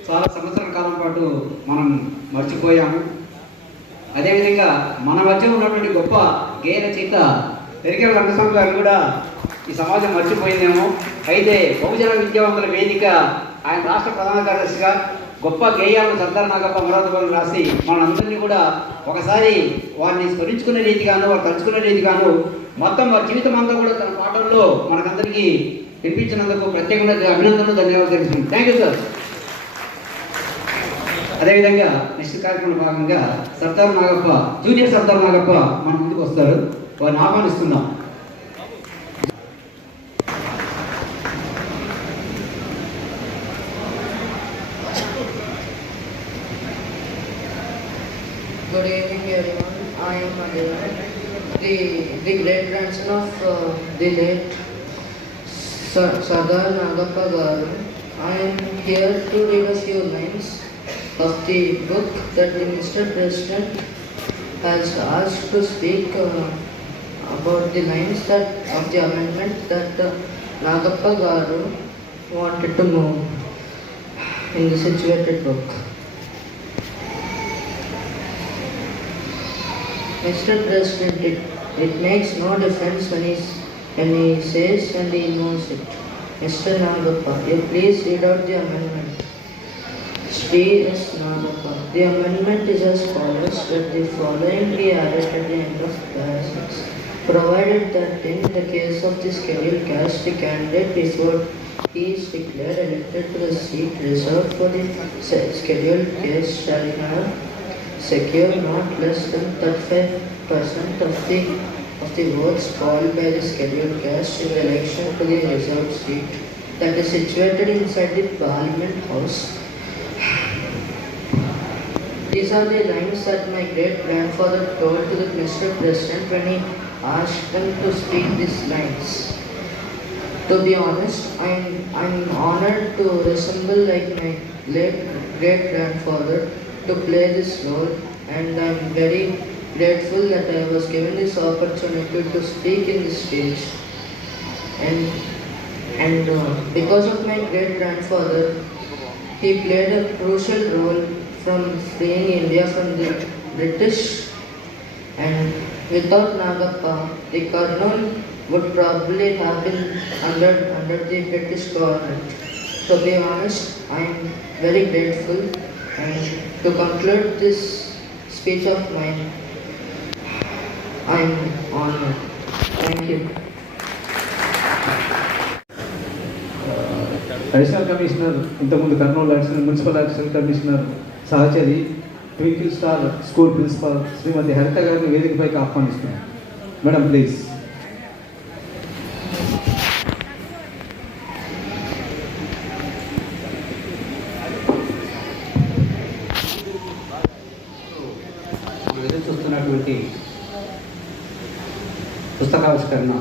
చాలా సంవత్సరాల కాలం పాటు మనం మర్చిపోయాము. అదేవిధంగా మన మధ్య ఉన్నటువంటి గొప్ప గేయ రచయిత పెరిగెల రంగస్వామి గారు కూడా ఈ సమాజం మర్చిపోయిందేమో. అయితే బహుజన విద్యావంతుల వేదిక ఆయన రాష్ట్ర ప్రధాన కార్యదర్శిగా గొప్ప గేయాలను సర్దార్ నాగప్ప అమరావతి రాసి మనందరినీ కూడా ఒకసారి వారిని స్మరించుకునే రీతిగాను, వారు తలుచుకునే రీతిగాను మొత్తం వారి జీవితం అంతా కూడా తన పాటల్లో మనకందరికీ వినిపించినందుకు ప్రత్యేకంగా అభినందనలు, ధన్యవాదాలు తెలుస్తున్నాం. Thank you sir. అదేవిధంగా నెక్స్ట్ కార్యక్రమంలో భాగంగా సర్దార్ నాగప్ప, జూనియర్ సర్దార్ నాగప్ప మన ముందుకు వస్తారు. వారిని ఆహ్వానిస్తున్నాం. Good evening, everyone. I am Madhavan, the great grandson of the late Sardar Nagappa Garu. I am here to read a few lines of the book that the Mr. President has asked to speak about the lines that of the amendment that Nagappa Garu wanted to move in the situated book. Mr. President, it makes no difference when he says and he knows it. Mr. Nagappa, you please read out the amendment. Sri S. Nagappa. The amendment is as follows, that the following be added at the end of paragraphs. Provided that in the case of the scheduled caste, the candidate before he is declared elected to the seat reserved for the scheduled caste shall have secure not less than 35% of the votes polled by the scheduled caste in the election to the reserved seat that is situated inside the Parliament House. These are the lines that my great-grandfather told to the Mr. President when he asked them to speak these lines. To be honest, I'm honored to resemble like my late great-grandfather to play this role, and I'm very grateful that I was given this opportunity to speak in this stage. And because of my great-grandfather, he played a crucial role from freeing India from the British, and without Nagappa, the Kurnool would probably have been under the British government. To be honest, I'm very grateful. And to conclude this speech of mine, I am honored. Thank you. Additional commissioner, ఇంతకుముందు Kurnool municipal additional commissioner సహచరి Twinkle Star School principal Shrimati Haritha గారిని వేదికపైకి ఆహ్వానిస్తున్నాను. Madam please. ఎదురు చూస్తున్నటువంటి పుస్తకావిష్కరణ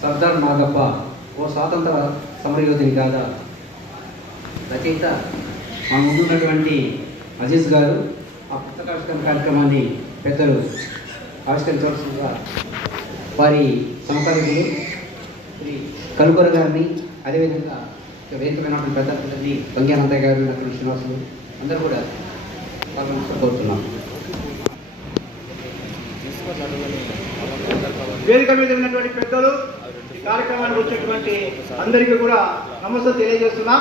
సర్దార్ నాగప్ప ఓ స్వాతంత్ర సమరయోధుని కాదా రచయిత మన ముందున్నటువంటి అజీజ్ గారు ఆ పుస్తకావిష్కరణ కార్యక్రమాన్ని పెద్దలు ఆవిష్కరించవలసిందిగా వారి సమకాలీకులు శ్రీ కలుగుర గారిని, అదేవిధంగా వేదికమైనటువంటి పెద్దలందరినీ వంగ్యానందయ్య గారు, డాక్టర్ శ్రీనివాసులు అందరూ కూడా కోరుతున్నాం. వేదిక మీద ఉన్నటువంటి పెద్దలు, ఈ కార్యక్రమానికి వచ్చినటువంటి అందరికీ కూడా నమస్తే తెలియజేస్తున్నాం.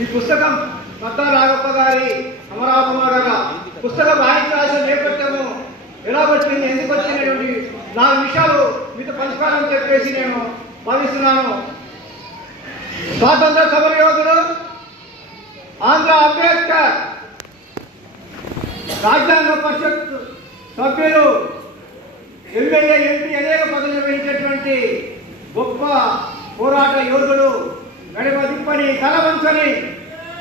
ఈ పుస్తకం సర్దార్ నాగప్ప గారి అమరావతి పుస్తకం రాసిన నేపథ్యము ఎలా వచ్చింది, ఎందుకు వచ్చినటువంటి 4 విషయాలు మీతో పంచుకోవాలని చెప్పేసి నేను భావిస్తున్నాను. స్వాతంత్ర సమరయోధుడు, ఆంధ్ర అంబేద్కర్, రాజ్యాంగ పరిషత్ సభ్యులు, ఎమ్మెల్యే, ఎంపీ అనేక పదవులు వహించేటువంటి గొప్ప పోరాట యోధుడు, గడిమ దిప్పని తలవంచని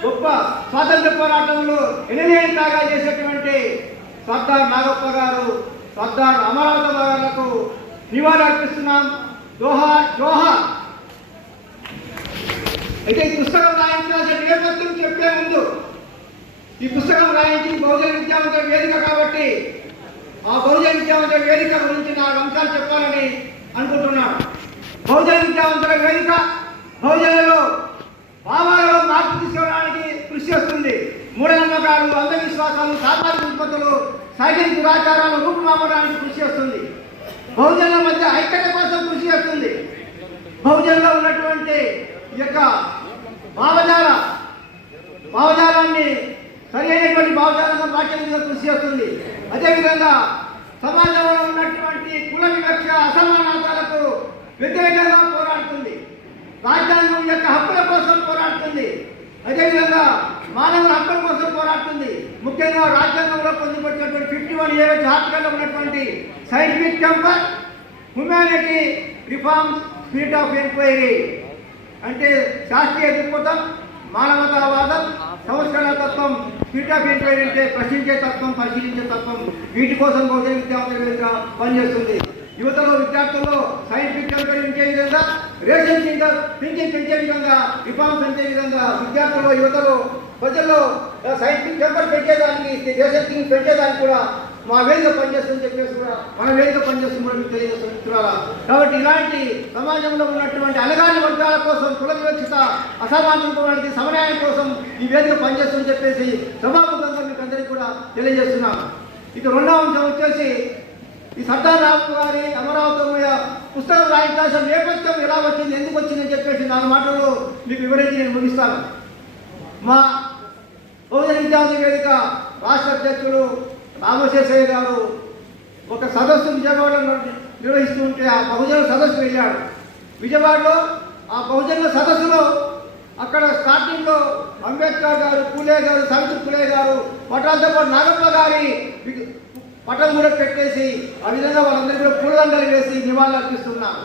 గొప్ప స్వాతంత్ర పోరాటంలో ఎనలేని త్యాగాలు చేసేటువంటి సర్దార్ నాగప్ప గారు, సర్దార్ అమరావతి గారులకు నివాళి అర్పిస్తున్నాం. జోహార్ జోహార్. అయితే ఈ పుస్తకం రాయించాల్సిన నేపథ్యం చెప్పే ముందు, ఈ పుస్తకం రాయించి బహుజన విద్యావంతుల వేదిక కాబట్టి ఆ బహుజన విద్యావంతుల వేదిక గురించి 4 అంశాలు చెప్పాలని విద్యావంతుల వేదిక బహుజనులలో భావాలలో మార్పు తీసుకోవడానికి కృషి చేస్తుంది. మూఢనమ్మకాలు, అంధవిశ్వాసాలు, సామాజిక ఉత్పత్తులు, సైనిక దురాచారాలు రూపుమాపడానికి కృషి చేస్తుంది. బహుజనుల మధ్య ఐక్యత కోసం కృషి చేస్తుంది. బహుజనులో ఉన్నటువంటి ఈ యొక్క భావజాలాన్ని సరి అయినటువంటి భావజాలంగా వ్యాఖ్యానంగా కృషి చేస్తుంది. అదేవిధంగా సమాజంలో ఉన్నటువంటి కుల వివక్ష, అసమానతలకు వ్యతిరేకంగా పోరాడుతుంది. రాజ్యాంగం యొక్క హక్కుల కోసం పోరాడుతుంది. అదేవిధంగా మానవుల హక్కుల కోసం పోరాడుతుంది. ముఖ్యంగా రాజ్యాంగంలో పొందుపరిచినటువంటి 51A ఆర్టికల్లో ఉన్నటువంటి scientific temper, humanity, reforms, spirit of enquiry అంటే శాస్త్రీయ దృక్పథం, మానవతావాదం, సంస్కరణ తత్వం, స్పిరిట్ ఆఫ్ ఎంక్వైరీ అంటే ప్రశ్నించే తత్వం, పరిశీలించే తత్వం. వీటి కోసం బహుజన విద్యావంతుల వేదిక పనిచేస్తుంది. యువతలో, విద్యార్థుల్లో సైంటిఫిక్ టెంపర్ పెంచే విధంగా, రేషన్ థింకింగ్ పెంచే విధంగా, రిఫార్మ్స్ పెంచే విధంగా విద్యార్థుల్లో, యువతలో, ప్రజల్లో సైంటిఫిక్ టెంపర్ పెంచేదానికి, రేషన్ థింకింగ్ పెంచేదానికి కూడా మా వేదిక పనిచేస్తుందని చెప్పేసి కూడా మన వేదిక పనిచేస్తుంది కూడా మీకు తెలియజేస్తుంది మిత్రులారా. కాబట్టి ఇలాంటి సమాజంలో ఉన్నటువంటి అణగారిన వర్గాల కోసం, కుల వివక్షత, అసమానతకి సమన్వయం కోసం ఈ వేదిక పనిచేస్తుందని చెప్పేసి సభాముఖంగా మీకు అందరికీ కూడా తెలియజేస్తున్నాను. ఇక రెండవ అంశం వచ్చేసి ఈ సర్దార్ రావు గారి అమరావతి పుస్తకం రాయించాల్సిన నేపథ్యం ఎలా వచ్చింది, ఎందుకు వచ్చిందని చెప్పేసి 4 మాటల్లో మీకు వివరించి నేను ముగిస్తాను. మా బహుజన విద్యావంతుల వేదిక రాష్ట్ర అధ్యక్షుడు రామశేషయ్య గారు ఒక సదస్సు విజయవాడలో నిర్వహిస్తూ ఉంటే ఆ బహుజన సదస్సు వెళ్ళాడు. విజయవాడలో ఆ బహుజన సదస్సులో అక్కడ స్టార్టింగ్లో అంబేద్కర్ గారు, పూలే గారు, సావిత్రి పూలే గారు పటాలతో పాటు నాగప్ప గారి పటం కూడా పెట్టేసి ఆ విధంగా వాళ్ళందరికీ కూడా పూలదండలు వేసి నివాళులు అర్పిస్తున్నారు.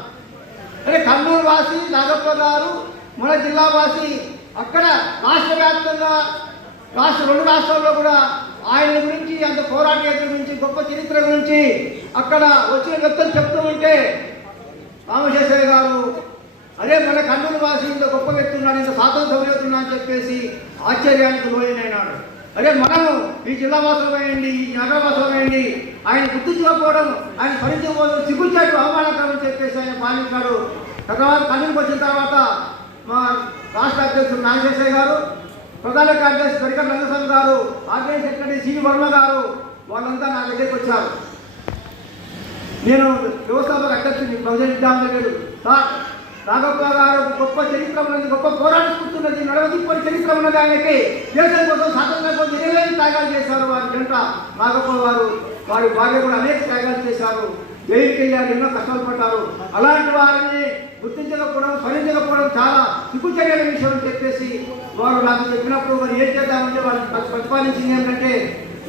అంటే కర్నూలు వాసి నాగప్ప గారు, మన జిల్లా వాసి అక్కడ రాష్ట్ర వ్యాప్తంగా 2 రాష్ట్రాల్లో కూడా ఆయన గురించి, అంత పోరాట గురించి, గొప్ప చరిత్ర గురించి అక్కడ వచ్చిన వ్యక్తులు చెప్తూ ఉంటే రామశేషయ్య గారు అదే మన కర్నూలు వాసి ఇంత గొప్ప వ్యక్తి ఉన్నాడు, ఇంత స్వాతంత్ర్యం ఉన్నా అని చెప్పేసి ఆశ్చర్యానికి లోయనైనాడు. అదే మనము ఈ జిల్లా వాసమైంది, ఈ నగరవాసమైంది ఆయన గుర్తించకపోవడం, ఆయన భరించకపోవడం సిగ్గుచేటు, అవమానకరం అని చెప్పేసి ఆయన పాలించాడు. తర్వాత కర్నూలుకి వచ్చిన తర్వాత మా రాష్ట్ర అధ్యక్షుడు నాగశేషయ్య గారు, ప్రధాన కార్యదర్శి పరికర రంగస్వామి గారు, ఆర్గనైజ్ సెక్రటరీ సివి వర్మ గారు వాళ్ళంతా నా దగ్గరికి వచ్చారు. నేను వ్యవస్థాపక అధ్యక్షుడు బహుజన విద్యావంతుల సార్ నాగప్ప గారు గొప్ప చరిత్ర ఉన్నది, గొప్ప పోరాటం చూస్తున్నది, నడవదిప్పటి చరిత్ర ఉన్నది. ఆయనకి దేశం కోసం, స్వాతంత్రం కోసం ఎనలేని త్యాగాలు చేశారు. వారి జంట నాగప్ప గారు, వారి భార్య కూడా అనేక త్యాగాలు చేశారు. జైలుకి వెళ్ళారు, ఎన్నో కష్టాలు పడ్డారు. అలాంటి వారిని గుర్తించకపోవడం, స్మరించకపోవడం చాలా సిగ్గుచర్యల విషయం అని చెప్పేసి వారు నాకు చెప్పినప్పుడు మరి ఏం చేద్దామంటే వాళ్ళు ప్రతిపాదించింది ఏంటంటే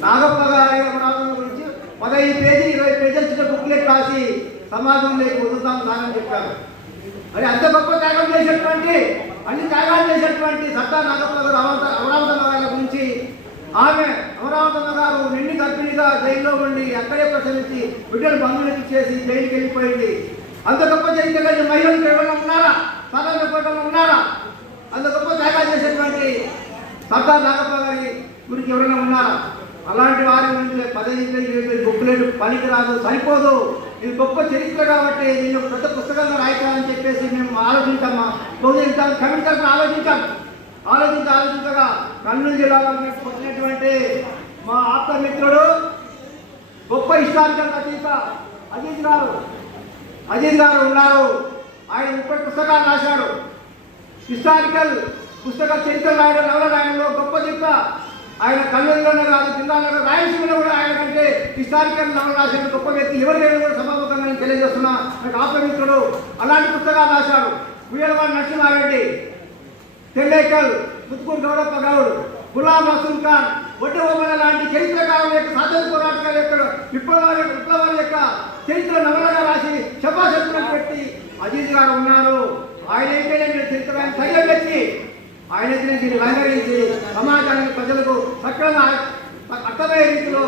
నాగప్ప గారి అమరావతి గురించి 15 పేజీ 20 పేజీల చిన్న బుక్లెట్ రాసి సమాజంలోకి వదులుతాం సాగని చెప్పారు. మరి అంత గొప్ప త్యాగం చేసేటువంటి, అన్ని త్యాగాలు చేసేటువంటి సర్దార్ నాగప్ప గారు అమరావతి గారి గురించి ఆమె అమరావతి గారు నిండి గర్భిణిగా జైల్లో ఉండి అక్కడే ప్రశ్నించి బిడ్డలు బంధువులకి చేసి జైలుకి వెళ్ళిపోయింది. అంత గొప్ప చరిత్ర మహిళలు ఎవరైనా ఉన్నారా? స్వాతంత్ర పోరాటంలో ఉన్నారా? అంత గొప్ప త్యాగాలు చేసేటువంటి సర్దార్ నాగప్ప గారి గురించి ఎవరైనా ఉన్నారా? అలాంటి వారి గురించి 15 బుక్లెట్ పనికిరాదు, సరిపోదు. ఇది గొప్ప చరిత్ర కాబట్టి దీన్ని పెద్ద పుస్తకంగా రాయించాలని చెప్పేసి మేము ఆలోచించామా, బహుజన కమిటీ తరఫున ఆలోచించగా కర్నూలు జిల్లాలో పుట్టినటువంటి మా ఆప్త మిత్రుడు, గొప్ప హిస్టారికల్ రచయిత అజీజ్ గారు ఉన్నారు. ఆయన 30 పుస్తకాలు రాశాడు. హిస్టారికల్ పుస్తక చరిత్ర రాయడం, నవల రాయడంలో గొప్ప చరిత్ర. ఆయన కర్నూలులోనే కాదు, జిల్లాలో రాయలసీమలో కూడా ఆయన కంటే హిస్టారికల్ నవల రాసిన గొప్ప వ్యక్తి ఎవరు లేని కూడా సభాముఖంగా నేను తెలియజేస్తున్నా. నాకు ఆప్త మిత్రుడు అలాంటి పుస్తకాలు రాశాడు. వీళ్ళవారి నరసింహారెడ్డి, తెల్లేకల్, ముత్తుకూరు గౌడప్ప గౌడ్, గులాం రసూల్ ఖాన్, ఒడ్డు ఓమన లాంటి చరిత్రకారుల యొక్క స్వాతంత్ర పోరాటకాల యొక్క విప్లవాల యొక్క చరిత్ర నవలగా రాసి శభాశక్తులను పెట్టి అజీజ్ గారు ఉన్నారు. ఆయన అయితేనే మీరు చరిత్ర తగిన వ్యక్తి. ఆయన దీన్ని లంఘరించి సమాజానికి, ప్రజలకు సక్రమంగా అర్థమయ్యే రీతిలో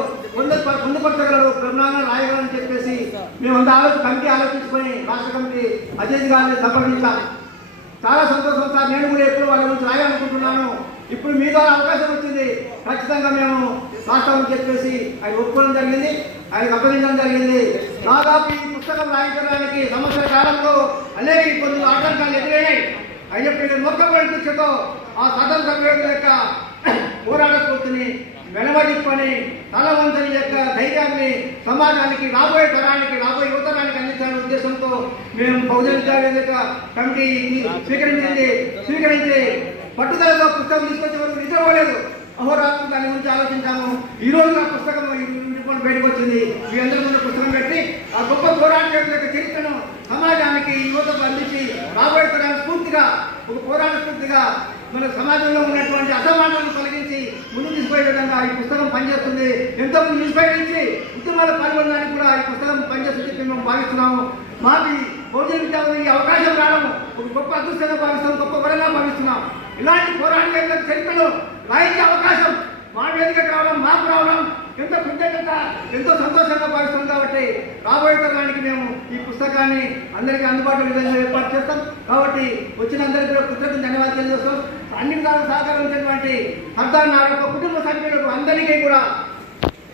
పొందుపరచగలరు, బ్రహ్మాండంగా రాయగలరని చెప్పేసి మేమంతా కమిటీ ఆలోచించుకొని రాష్ట్ర కమిటీ అజీజ్ గారిని సంప్రదించాం. చాలా సంతోషం సార్, నేను కూడా ఎప్పుడు వాళ్ళ గురించి రాయాలనుకుంటున్నాను. ఇప్పుడు మీ ద్వారా అవకాశం వచ్చింది, ఖచ్చితంగా మేము రాష్ట్రం చెప్పేసి ఆయన ఒప్పుకోవడం జరిగింది, ఆయనకు అప్పగించడం జరిగింది. దాదాపు ఈ పుస్తకం రాయించడానికి సంవత్సర కాలంలో అలాగే కొన్ని ఆటంకాలు ఎదురయ్యాయి. అయినప్పటికీ మొక్కబడి దృష్టితో ఆ స్వతంత్ర సమరయోధుల యొక్క పోరాట స్ఫూర్తిని వెనవడించుకొని తలవంతుని యొక్క ధైర్యాన్ని సమాజానికి, రాబోయే తరానికి, రాబోయే యువతరానికి అందించాలనే ఉద్దేశంతో మేము బహుజన విద్యావేదిక కమిటీ స్వీకరించి పట్టుదలతో పుస్తకం తీసుకొచ్చే వరకు నిద్రపోలేదు. అహోరాత్రం దాని గురించి ఆలోచించాము. ఈ రోజు ఆ పుస్తకం బయటకు వచ్చింది. మీ అందరి ముందు పుస్తకం పెట్టి ఆ గొప్ప పోరాట యొక్క చరిత్రను సమాజానికి, యువతకు అందించి రాబోయే తరానికి స్ఫూర్తిగా, ఒక పోరాట స్ఫూర్తిగా మన సమాజంలో ఉన్నటువంటి అసమానాలను తొలగించి ముందుకు తీసుకునే విధంగా ఈ పుస్తకం పనిచేస్తుంది. ఎంతోమంది ఇన్స్పైర్ ఇచ్చి ఉద్యమాలు పాల్గొనడానికి కూడా ఈ పుస్తకం పనిచేస్తుంది మేము భావిస్తున్నాము. మాకు బహుజన విద్యావేదిక ఈ అవకాశం రావడం ఒక గొప్ప అదృష్టంగా భావిస్తాం, గొప్ప వరంగా భావిస్తున్నాం. ఇలాంటి పోరాట చరిత్రను రాయించే అవకాశం మా వేదిక రావడం, మాకు రావడం ఎంతో కృతజ్ఞత, ఎంతో సంతోషంగా భావిస్తాం. కాబట్టి రాబోయే తరానికి మేము ఈ పుస్తకాన్ని అందరికీ అందుబాటులో విధంగా ఏర్పాటు చేస్తాం. కాబట్టి వచ్చిన అందరికీ కూడా కృతజ్ఞత ధన్యవాదాలు తెలియజేస్తాం. అన్ని విధాలు సహకరించినటువంటి సర్దార్ నాగప్ప కుటుంబ సభ్యులకు అందరికీ కూడా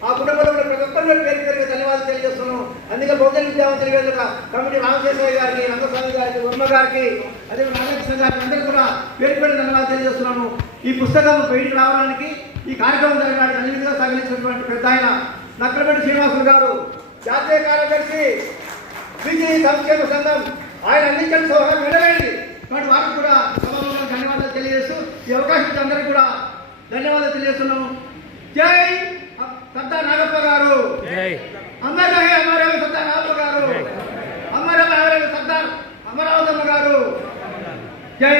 ఆ కుటుంబంలో ప్రతి ఒక్కరు పేరు పేరుగా ధన్యవాదాలు తెలియజేస్తున్నాం. అందుకే బహుజన విద్యావేదిక వేదిక కమిటీ రామశేషయ్య గారికి, రంగస్వామి గారికి, వర్మ గారికి, అదే నాగకృష్ణ గారికి అందరికీ కూడా పేరు పేరు ధన్యవాదాలు తెలియజేస్తున్నాము. ఈ పుస్తకం బయటికి రావడానికి, ఈ కార్యక్రమం జరగడానికి అన్ని విధంగా సహకరించినటువంటి పెద్ద ఆయన నక్కలపేట శ్రీనివాసులు గారు, జాతీయ కార్యదర్శి బీజీ సంక్షేమ సంఘం, ఆయన అందించిన సోహం వినలేండి. కాబట్టి వారికి కూడా సభలో ధన్యవాదాలు తెలియజేస్తూ ఈ అవకాశం అందరికీ కూడా ధన్యవాదాలు తెలియజేస్తున్నాము. జై సర్దార్ నాగప్ప గారు, అమర్ రహే అమర్ సర్దార్ నాగప్ప గారు, అమర్ రహే సర్దార్ అమరావతమ్మ గారు. జై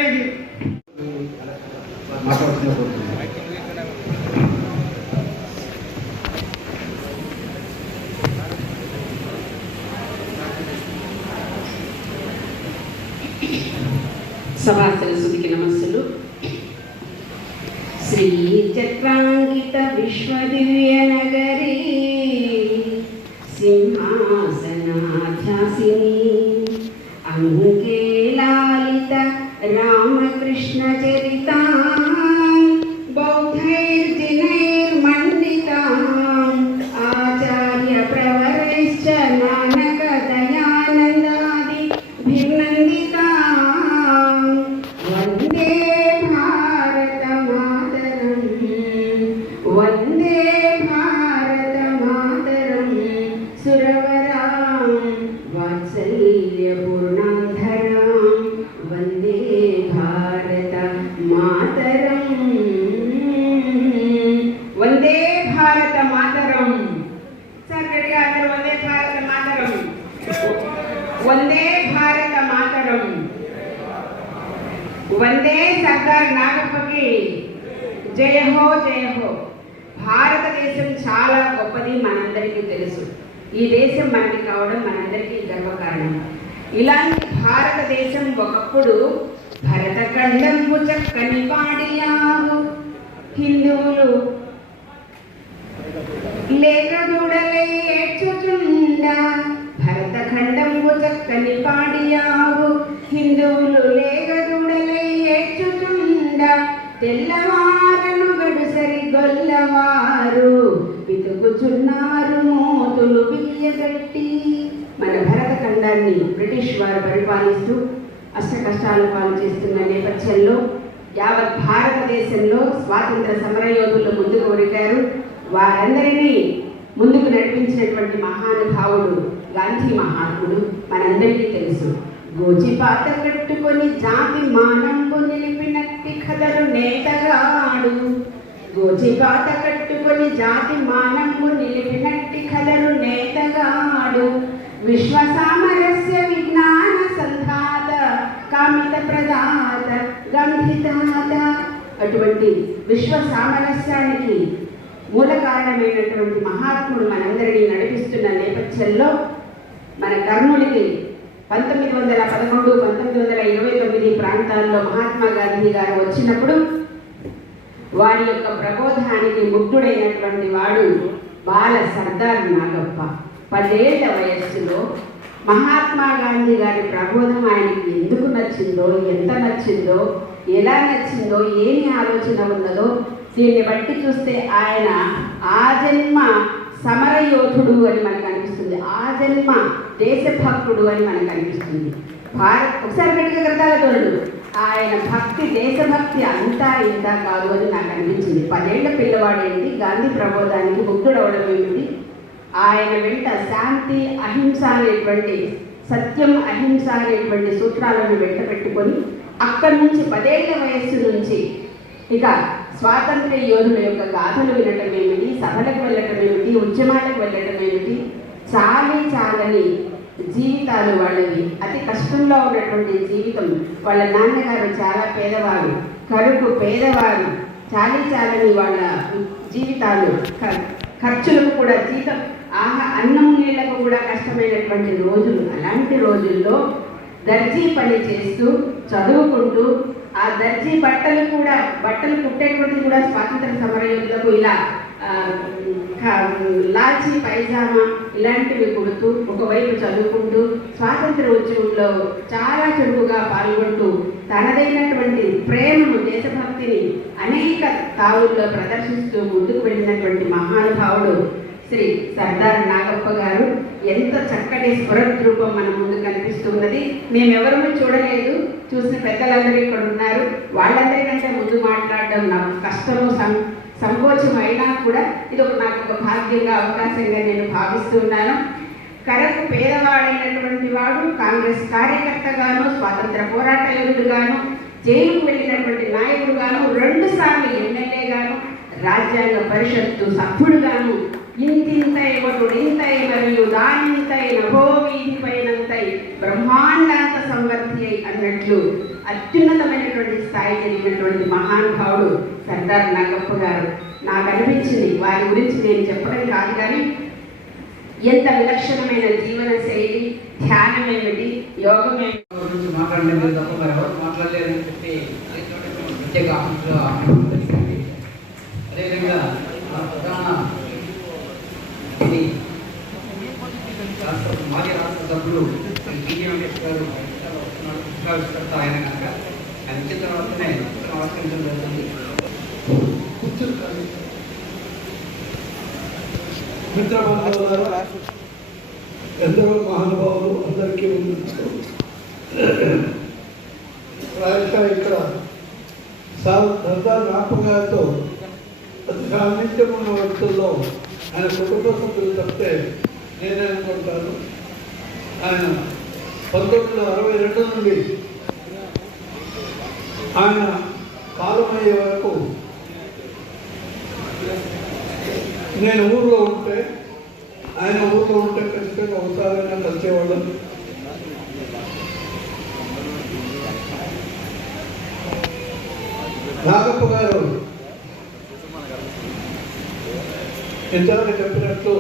సభాసరస్వతికి నమస్సులు. శ్రీ చక్రాంకిత విశ్వదివ్యనగరీ సింహాసనాధ్యాసిని అంకేలాలిత రామకృష్ణ చరితా బౌద్ధైర్జినైర్మండితా ఆచార్య ప్రవరైశ్చ నానక దయానందాది భిన్నందితా వందే భారత మాతరం, వందే భారత మాతరం సురవరాం వాత్సల్య పూర్ణాంధరాం వందే భారత మాతరం, వందే భారత మాతరం. సార్ గట్టిగా అందరూ వందే భారత మాతరం, వందే భారత మాతరం, వందే సర్దార్ నాగప్పకి జయ హో జయ హో. భారతదేశం చాలా గొప్పది, మనందరికీ తెలుసు. ఈ దేశం మనకి కావడం మనందరికీ గర్వకారణం. ఇలాంటి భారతదేశం ఒకప్పుడు భరతఖండంబు చక్కని పాడియావు హిందువులు లేక దూడలై ఏడ్చుచుండా, భరతఖండంబు చక్కని పాడియావు హిందువులు లేక దూడలై ఏడ్చుచుండా, తెల్లవారను గడుసరి గొల్లవారు పితుకుచున్నారు మోతులు బియ్యగట్టి. మన భరతఖండాన్ని బ్రిటిష్ వారు పరిపాలిస్తూ అష్ట కష్టాలు పాలు చేస్తున్న నేపథ్యంలో యావత్ భారతదేశంలో స్వాతంత్ర సమరయోధులు ముందుకు ఉరికారు. వారందరినీ ముందుకు నడిపించినటువంటి మహానుభావుడు గాంధీ మహాత్ముడు మనందరికీ తెలుసు. గోచిపాత కట్టుకొని జాతి మానంబు నిలిపినట్టి కదరు నేతగాడు, గోచిపాత కట్టుకొని జాతి మానంబు నిలిపినట్టి కదరు నేతగాడు, విశ్వ సామరస్య విజ్ఞాన సంధాత కామిత ప్రదాత గంధితాత. అటువంటి విశ్వ సామరస్యానికి మూల కారణమైనటువంటి మహాత్ముడు మనందరినీ నడిపిస్తున్న నేపథ్యంలో మన కర్నూలుకి 1911, 1929 ప్రాంతాల్లో మహాత్మా గాంధీ గారు వచ్చినప్పుడు వారి యొక్క ప్రబోధానికి ముగ్ధుడైనటువంటి వాడు బాల సర్దార్ నాగప్ప. 10 ఏళ్ల వయస్సులో మహాత్మా గాంధీ గారి ప్రబోధం ఆయనకి ఎందుకు నచ్చిందో, ఎంత నచ్చిందో, ఎలా నచ్చిందో, ఏమి ఆలోచన ఉన్నదో దీన్ని బట్టి చూస్తే ఆయన ఆజన్మ సమరయోధుడు అని మనకు అనిపిస్తుంది, ఆజన్మ దేశభక్తుడు అని మనకు అనిపిస్తుంది. ఒకసారి గట్టిగా కృతజ్ఞతలు. ఆయన భక్తి, దేశభక్తి అంతా ఇంత కాదు అని నాకు అనిపించింది. 10 ఏళ్ల పిల్లవాడేంటి గాంధీ ప్రబోధానికి ముగ్ధుడవడం ఏమిటి, ఆయన వెంట శాంతి అహింస అనేటువంటి, సత్యం అహింస అనేటువంటి సూత్రాలను వెంట పెట్టుకొని అక్కడి నుంచి 10 ఏళ్ల వయస్సు నుంచి ఇక స్వాతంత్ర్య యోధుల యొక్క గాథలు వినటం ఏమిటి, సభలకు వెళ్ళటం ఏమిటి, ఉద్యమాలకు వెళ్ళటం ఏమిటి, చాలని జీవితాలు వాళ్ళవి. అతి కష్టంలో ఉన్నటువంటి జీవితం. వాళ్ళ నాన్నగారు చాలా పేదవారు, కరుకు పేదవారు, చాలని వాళ్ళ జీవితాలు, ఖర్చులకు కూడా జీతం, అన్నం నీళ్లకు కూడా కష్టమైనటువంటి రోజులు. అలాంటి రోజుల్లో దర్జీ పని చేస్తూ చదువుకుంటూ, ఆ దర్జీ బట్టలు కుట్టేటువంటిది కూడా స్వాతంత్ర సమరయోధులకు ఇలా లాల్చీ పైజామా ఇలాంటివి కుడుతూ ఒకవైపు చదువుకుంటూ స్వాతంత్ర ఉద్యమంలో చాలా చురుకుగా పాల్గొంటూ తనదైనటువంటి ప్రేమను, దేశభక్తిని అనేక తావుల్లో ప్రదర్శిస్తూ ముందుకు వెళ్ళినటువంటి మహానుభావుడు శ్రీ సర్దార్ నాగప్ప గారు. ఎంత చక్కటి స్వరద్రూపం మన ముందు కనిపిస్తున్నది. మేమెవరూ చూడలేదు, చూసిన పెద్దలందరూ ఇక్కడ ఉన్నారు. వాళ్ళందరికంటే ముందు మాట్లాడడం నాకు కష్టము, సంకోచం అయినా కూడా ఇది నాకు ఒక భాగ్యంగా, అవకాశంగా నేను భావిస్తున్నాను. కరకు పేదవాడైనటువంటి వాడు కాంగ్రెస్ కార్యకర్తగాను, స్వాతంత్ర పోరాట యోధుడుగాను, జైలుకు వెళ్ళినటువంటి నాయకుడుగాను, 2 సార్లు ఎమ్మెల్యేగాను, రాజ్యాంగ పరిషత్తు సభ్యుడుగాను, ఇంతింతై వటుడింతై మరియు దానింతై నభోవీధి పైనంతై బ్రహ్మాండాంత సంవర్తి అన్నట్లు అత్యున్నతమైనటువంటి స్థాయి జరిగినటువంటి మహానుభావుడు సర్దార్ నాగప్ప గారు. నాకు అనిపించింది వారి గురించి నేను చెప్పడం కాదు, కానీ ఎంత విలక్షణమైన జీవన శైలి, ధ్యానం ఏమిటి, యోగం ఏమిటి గురించి మాట్లాడలేదు తప్ప మరి ఎవరు మాట్లాడలేదని చెప్పి ప్రత్యేక ఆఫీసులో జరిగింది. అదేవిధంగా ప్రధాన మాజీ రాష్ట్ర సభ్యులు వెంకటేష్ గారు పుస్తకావిష్కర్త ఆయన కనుక ఆయన ఇచ్చిన తర్వాతనే పుస్తకం ఆవిష్కరించడం జరుగుతుంది. మిత్రబంధువులారా, ఎందరో మహానుభావులు అందరికీ ప్రాయశः ఇక్కడ సర్దార్ నాగప్ప గారితో అతి సాన్నిధ్యం ఉన్న వ్యక్తుల్లో ఆయన కుటుంబ సభ్యులు తప్పితే నేనే అనుకుంటాను. ఆయన 1962 నుండి ఆయన కాలమయ్యే వరకు నేను ఊళ్ళో ఉంటే, ఆయన ఊళ్ళో ఉంటే ఖచ్చితంగా ఒకసారైనా కలిసేవాళ్ళం. నాగప్ప గారు ఇంతవరకు చెప్పినట్లు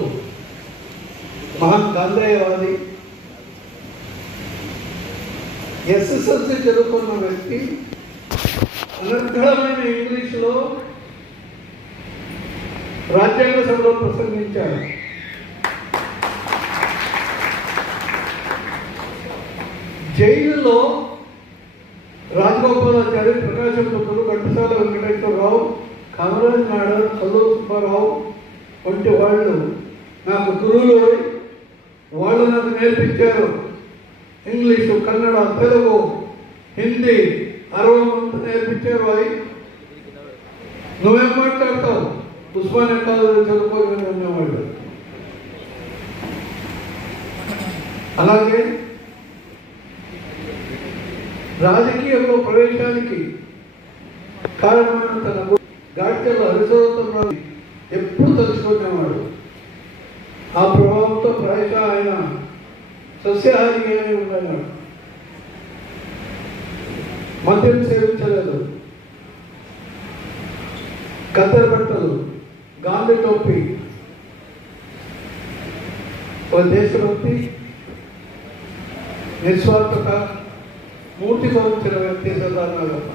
మహాన్ గాంధేయవాది, ఎస్ఎస్ఎల్సీ చదువుకున్న వ్యక్తి, అనర్గళమైన ఇంగ్లీషులో రాజ్యాంగ సభలో ప్రసంగించారు. జైలులో రాజగోపాలాచారి, ప్రకాశం పంతులు, ఘంటసాల వెంకటేశ్వరరావు, కామరాజ్ నాయుడు, చదువు సుబ్బారావు వంటి వాళ్ళు నాకు గురువులు. వాళ్ళు నాకు నేర్పించారు ఇంగ్లీషు, కన్నడ, తెలుగు, హిందీ, అరవై నేర్పించారు. అది నువ్వేం మాట్లాడతావు, ఉస్మానియా కాలేజీలో చదువుకోగానే ఉన్నవాళ్ళు. అలాగే రాజకీయంలో ప్రవేశానికి కారణమైన తన గాడ్చర్ల హరిశోత్తమరావు ఎప్పుడు తలుచుకునేవాడు. ఆ ప్రభావంతో ప్రాయశः ఆయన సస్యాహారిగానే ఉండేవాడు. మద్యం సేవించలేదు. కత్తెర బట్టలు, గాంధీ టోపీ, ఒక దేశభక్తి, నిస్వార్థత మూర్తిగా వచ్చిన వ్యక్తి సర్దార్ నాగప్ప.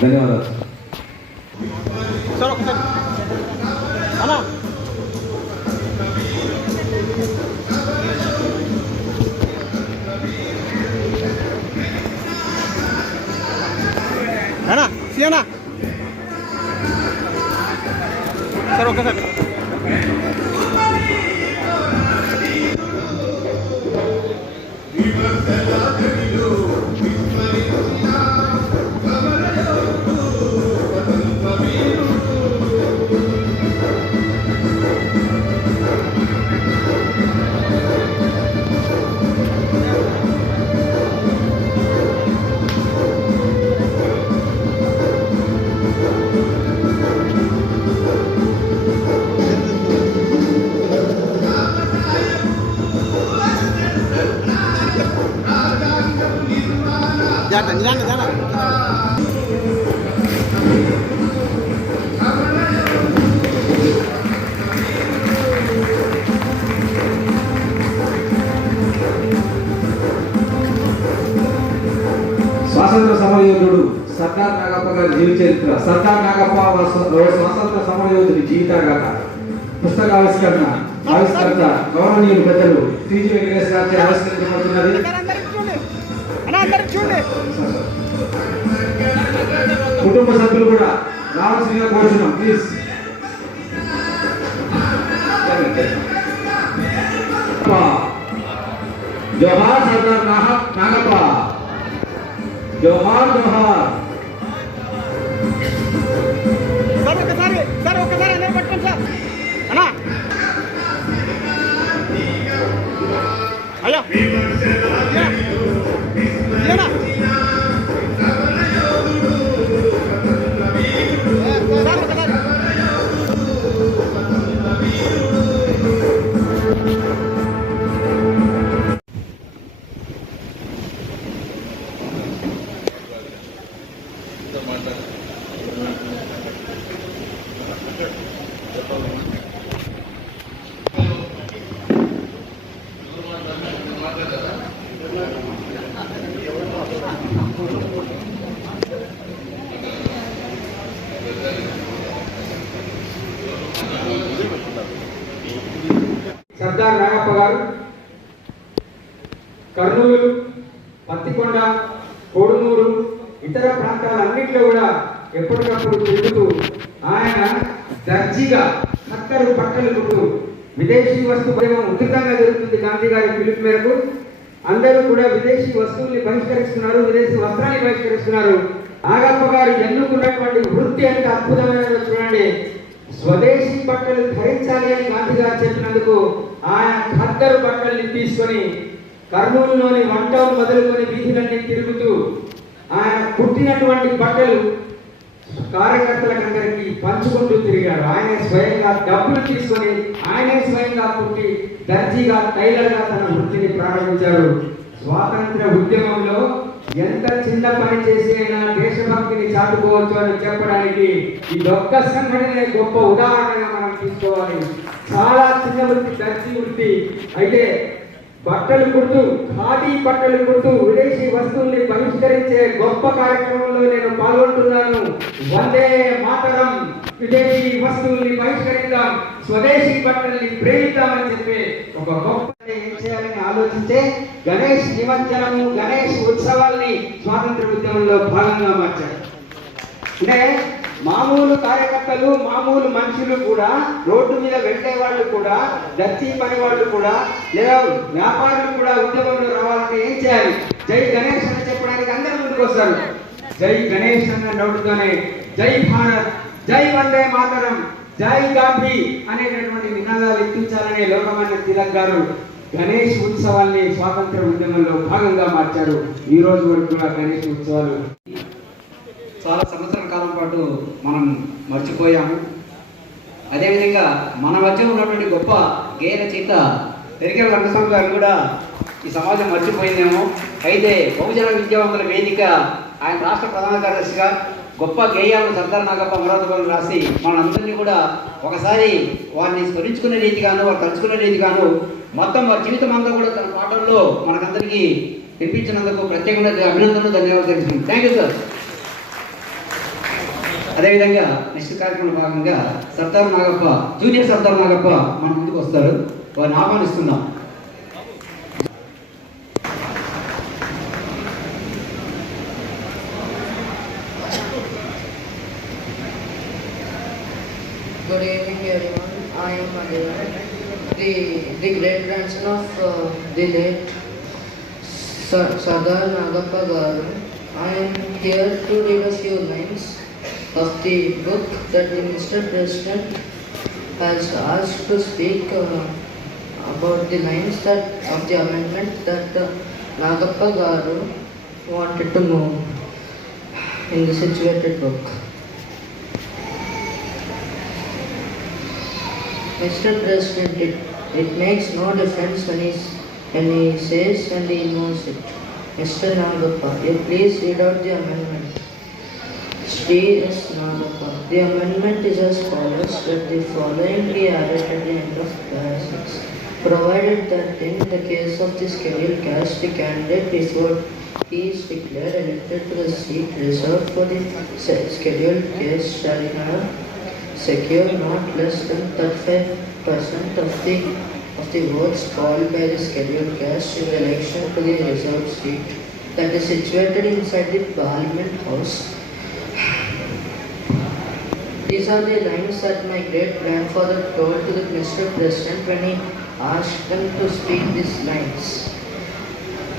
ధన్యవాదాలు సార్. సీనా సార్ ఒకసారి స్వాతంత్ర సమరయోధుడు సర్దార్ నాగప్ప గారి జీవిత చరిత్ర. సర్దార్ నాగప్ప స్వాతంత్ర సమరయోధుడి జీవితగాథ పుస్తక ఆవిష్కర్త గౌరవనీయులు పెద్దలు శ్రీజీ వెంకటేశ్వర గారిచే ఆవిష్కరించబడుతున్నది. కుటుంబ సభ్యులు కూడా రావాల్సిందిగా కోరుతున్నాం ప్లీజ్. జోహార్ సర్దార్ నాగప్ప, జోహార్ జోహార్. ఒకసారి అందరూ పట్టుకోండి సార్. అన్నా అయ్యా సర్దార్ నాగప్ప గారు కర్నూలు, పత్తికొండ, కోడుమూరు ఇతర ప్రాంతాలన్నింటిలో కూడా ఎప్పటికప్పుడు తిరుగుతూ ఆయన దర్జీగా హక్కరు పట్టలు కుట్టు విదేశీ వస్తు ప్రయోగం ఉధృతంగా జరుగుతుంది. గాంధీ గారి పిలుపు మేరకు అందరూ కూడా విదేశీ వస్తువుల్ని బహిష్కరిస్తున్నారు, విదేశీ వస్త్రాన్ని బహిష్కరిస్తున్నారు. నాగప్ప గారు ఎన్నుకున్నటువంటి వృత్తి అంటే అద్భుతమైన చూడండి. స్వదేశీ బట్టలు ధరించాలి అని గాంధీ గారు చెప్పినందుకు ఆయన ఖద్దరు బట్టల్ని తీసుకొని కర్నూలులోని వంటలు మొదలుకొని వీధులన్నీ తిరుగుతూ ఆయన కుట్టినటువంటి బట్టలు కార్యకర్తలందరికీ పంచుకుంటూ తిరిగాడు. ఆయనే స్వయంగా డబ్బులు తీసుకొని ఆయనే స్వయంగా కుట్టి దర్జీగా టైలర్గా తన వృత్తిని ప్రారంభించాడు. స్వాతంత్ర ఉద్యమంలో ఎంత చిన్న పని చేసి అయినా దేశభక్తిని చాటుకోవచ్చు అని చెప్పడానికి ఇదొక్క సంఘటనే గొప్ప ఉదాహరణగా మనం తీసుకోవాలి. చాలా చిన్న వృత్తి దర్జీ వృత్తి అయితే బట్టలు కుడుతూ ఖాదీ బట్టలు కుడుతూ విదేశీ వస్తువుల్ని బహిష్కరించే గొప్ప కార్యక్రమంలో నేను పాల్గొంటున్నాను. వందే మాతరం, విదేశీ వస్తువుల్ని బహిష్కరిద్దాం, స్వదేశీ బట్టల్ని ప్రేమిద్దామని చెప్పి ఒక గొప్ప ఏం చేయాలని ఆలోచించే గణేష్ నిమజ్జనము, గణేష్ ఉత్సవాల్ని స్వాతంత్ర ఉద్యమంలో భాగంగా మార్చారు. అంటే మామూలు కార్యకర్తలు, మామూలు మనుషులు కూడా, రోడ్డు మీద వెళ్తే వాళ్ళు కూడా, దర్జీ పని వాళ్ళు కూడా, లేదా వ్యాపారులు కూడా ఉద్యమంలో రావాలంటే ఏం చేయాలి? జై గణేష్ అని చెప్పడానికి అందరూ ముందుకు వస్తారు. జై గణేష్ అన్న నోటుతోనే జై భారత్, జై వందే మాతరం, జై గాంధీ అనేటటువంటి నినాదాలు ఇప్పించాలనే లోకమాన్య తిలక్ గారు గణేష్ ఉత్సవాల్ని స్వాతంత్ర ఉద్యమంలో భాగంగా మార్చారు. ఈ రోజు వరకు కూడా గణేష్ ఉత్సవాలు చాలా సంవత్సరాల కాలం పాటు మనం మర్చిపోయాము. అదేవిధంగా మన మధ్య ఉన్నటువంటి గొప్ప గేయ రచయిత పెరిగే రంగస్వామి గారు కూడా ఈ సమాజం మర్చిపోయిందేమో. అయితే బహుజన విద్యావంతుల వేదిక ఆయన రాష్ట్ర ప్రధాన కార్యదర్శిగా గొప్ప గేయాలను సర్దార్ నాగప్ప అమరావతి రాసి మనందరినీ కూడా ఒకసారి వారిని స్మరించుకునే రీతిగాను, వారు తలుచుకునే రీతిగాను మొత్తం వారి జీవితం అంతా కూడా తన పాటల్లో మనకందరికీ వినిపించినందుకు ప్రత్యేకంగా అభినందనలు, ధన్యవాదాలు తెలుస్తున్నాం. Thank you sir. అదేవిధంగా నెక్స్ట్ కార్యక్రమంలో భాగంగా సర్దార్ నాగప్ప, జూనియర్ సర్దార్ నాగప్ప మన ముందుకు వస్తారు. వారిని ఆహ్వానిస్తున్నాం. Good evening everyone. I am Madhavan, the great grandson of the late Sardar Nagappa Garu. I am here to read a few lines of the book that the Mr. President has asked to speak about the lines that of the amendment that Nagappa Garu wanted to move in the situated book. Mr. President, it makes no difference when he says and he knows it. Mr. Nagappa, you please read out the amendment. Shri S. Nagappa, the amendment is as follows, that the following be added at the end of paragraphs. Provided that in the case of the scheduled caste, the candidate before he is declared elected to the seat reserved for the scheduled caste shall have secure not less than 35% of the votes called by the scheduled caste in the election to the reserved seat that is situated inside the Parliament House. These are the lines that my great grandfather told to the Mr. President when he asked them to speak these lines.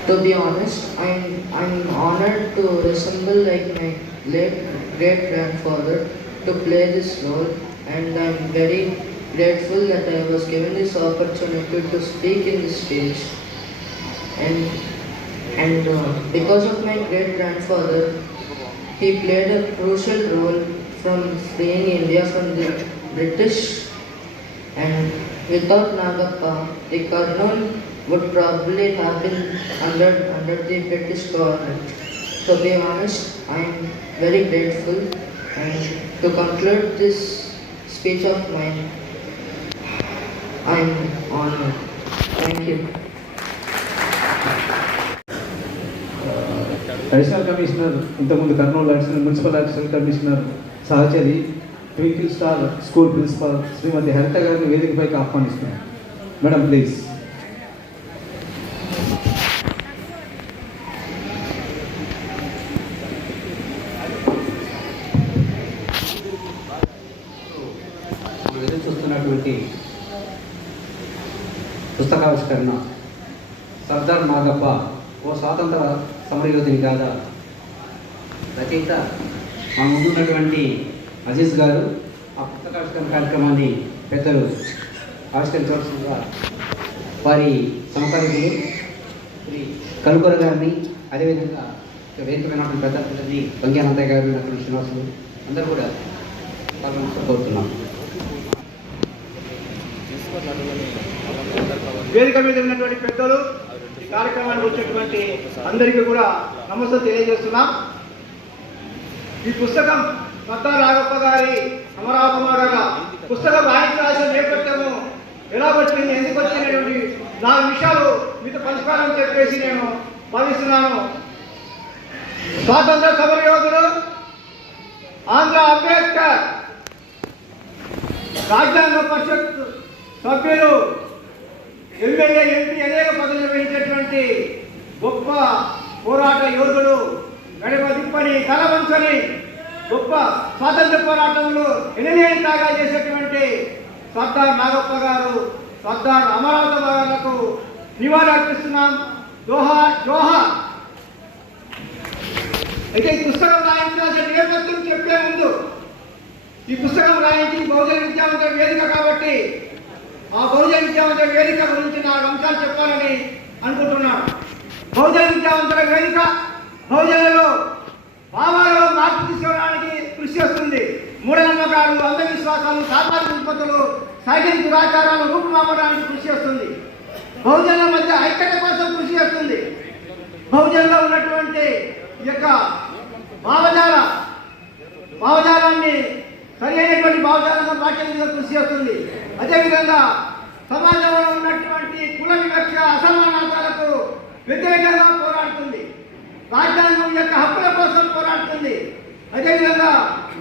To be honest, I'm honored to resemble like my late great grandfather to play this role, and I'm very grateful that I was given this opportunity to speak in this stage. And because of my great grandfather, he played a crucial role from freeing India from the British, and without Nagappa, the Kurnool would probably have been under the British government. To be honest, I am very grateful, and to conclude this speech of mine, I am honored. Thank you. Additional commissioner ఇంతకుముందు Kurnool municipal additional commissioner సహచరి Twinkle Star School principal Shrimati Haritha గారిని వేదికపైకి ఆహ్వానిస్తున్నాను. Madam please. ఎదురు చూస్తున్నటువంటి పుస్తకావిష్కరణ సర్దార్ నాగప్ప ఓ స్వాతంత్ర సమరయోధుని కాదా రచయిత మా ముందున్నటువంటి అజీజ్ గారు ఆ పుస్తకావిష్కరణ కార్యక్రమాన్ని పెద్దలు ఆవిష్కరించవలసిందిగా వారి సమకాలీకులు శ్రీ కలుకొర గారిని, అదేవిధంగా వేదికమైనటువంటి పెద్ద పిల్లల్ని వంగ్యానందయ్య గారు, నటుడు శ్రీనివాసులు అందరూ కూడా పాల్గొనడం కోరుతున్నాం. వేదిక మీద ఉన్నటువంటి పెద్దలు, ఈ కార్యక్రమానికి వచ్చేటువంటి అందరికీ కూడా నమస్తే తెలియజేస్తున్నాం. ఈ పుస్తకం సర్దార్ నాగప్ప గారి అమరావతి గారి పుస్తకం రాయించాల్సిన నేపథ్యము ఎలా వచ్చింది, ఎందుకు వచ్చినటువంటి 4 విషయాలు మీతో పంచుకోవాలని చెప్పేసి నేను భావిస్తున్నాను. స్వాతంత్ర సమరయోధుడు ఆంధ్ర అంబేద్కర్, రాజ్యాంగ పరిషత్ సభ్యులు, ఎమ్మెల్యే, ఎంపీ అనేక పదవులు వహించేటువంటి గొప్ప పోరాట యోధుడు, గడిమ దిప్పని కలవంచని గొప్ప స్వాతంత్ర పోరాటంలో ఎనలేని త్యాగాలు చేసేటువంటి సర్దార్ నాగప్ప గారు, సర్దార్ అమరావతి గారులకు నివాళి అర్పిస్తున్నాం. జోహార్ జోహార్. అయితే ఈ పుస్తకం రాయించాల్సిన నేపథ్యం చెప్పే ముందు, ఈ పుస్తకం రాయించి బహుజన విద్యావంతుల వేదిక కాబట్టి ఆ బహుజన విద్యావంతుల వేదిక గురించి 4 అంశాలు చెప్పాలని అనుకుంటున్నాను. బహుజన విద్యావంతుల వేదిక బహుజనులలో భావాలలో మార్పు తీసుకోవడానికి కృషి చేస్తుంది. మూఢనమ్మకాలు, అంధవిశ్వాసాలు, సామాజిక విపత్తులు, సైనిక దురాచారాలు రూపుమాపడానికి కృషి చేస్తుంది. బహుజనుల మధ్య ఐక్యత కోసం కృషి చేస్తుంది. బహుజనులో ఉన్నటువంటి ఈ యొక్క భావజాలాన్ని సరైనటువంటి భావజాలంగా వ్యాఖ్యానంగా కృషి చేస్తుంది. అదేవిధంగా సమాజంలో ఉన్నటువంటి కుల వివక్ష, అసమానతలకు వ్యతిరేకంగా పోరాడుతుంది. రాజ్యాంగం యొక్క హక్కుల కోసం పోరాడుతుంది. అదేవిధంగా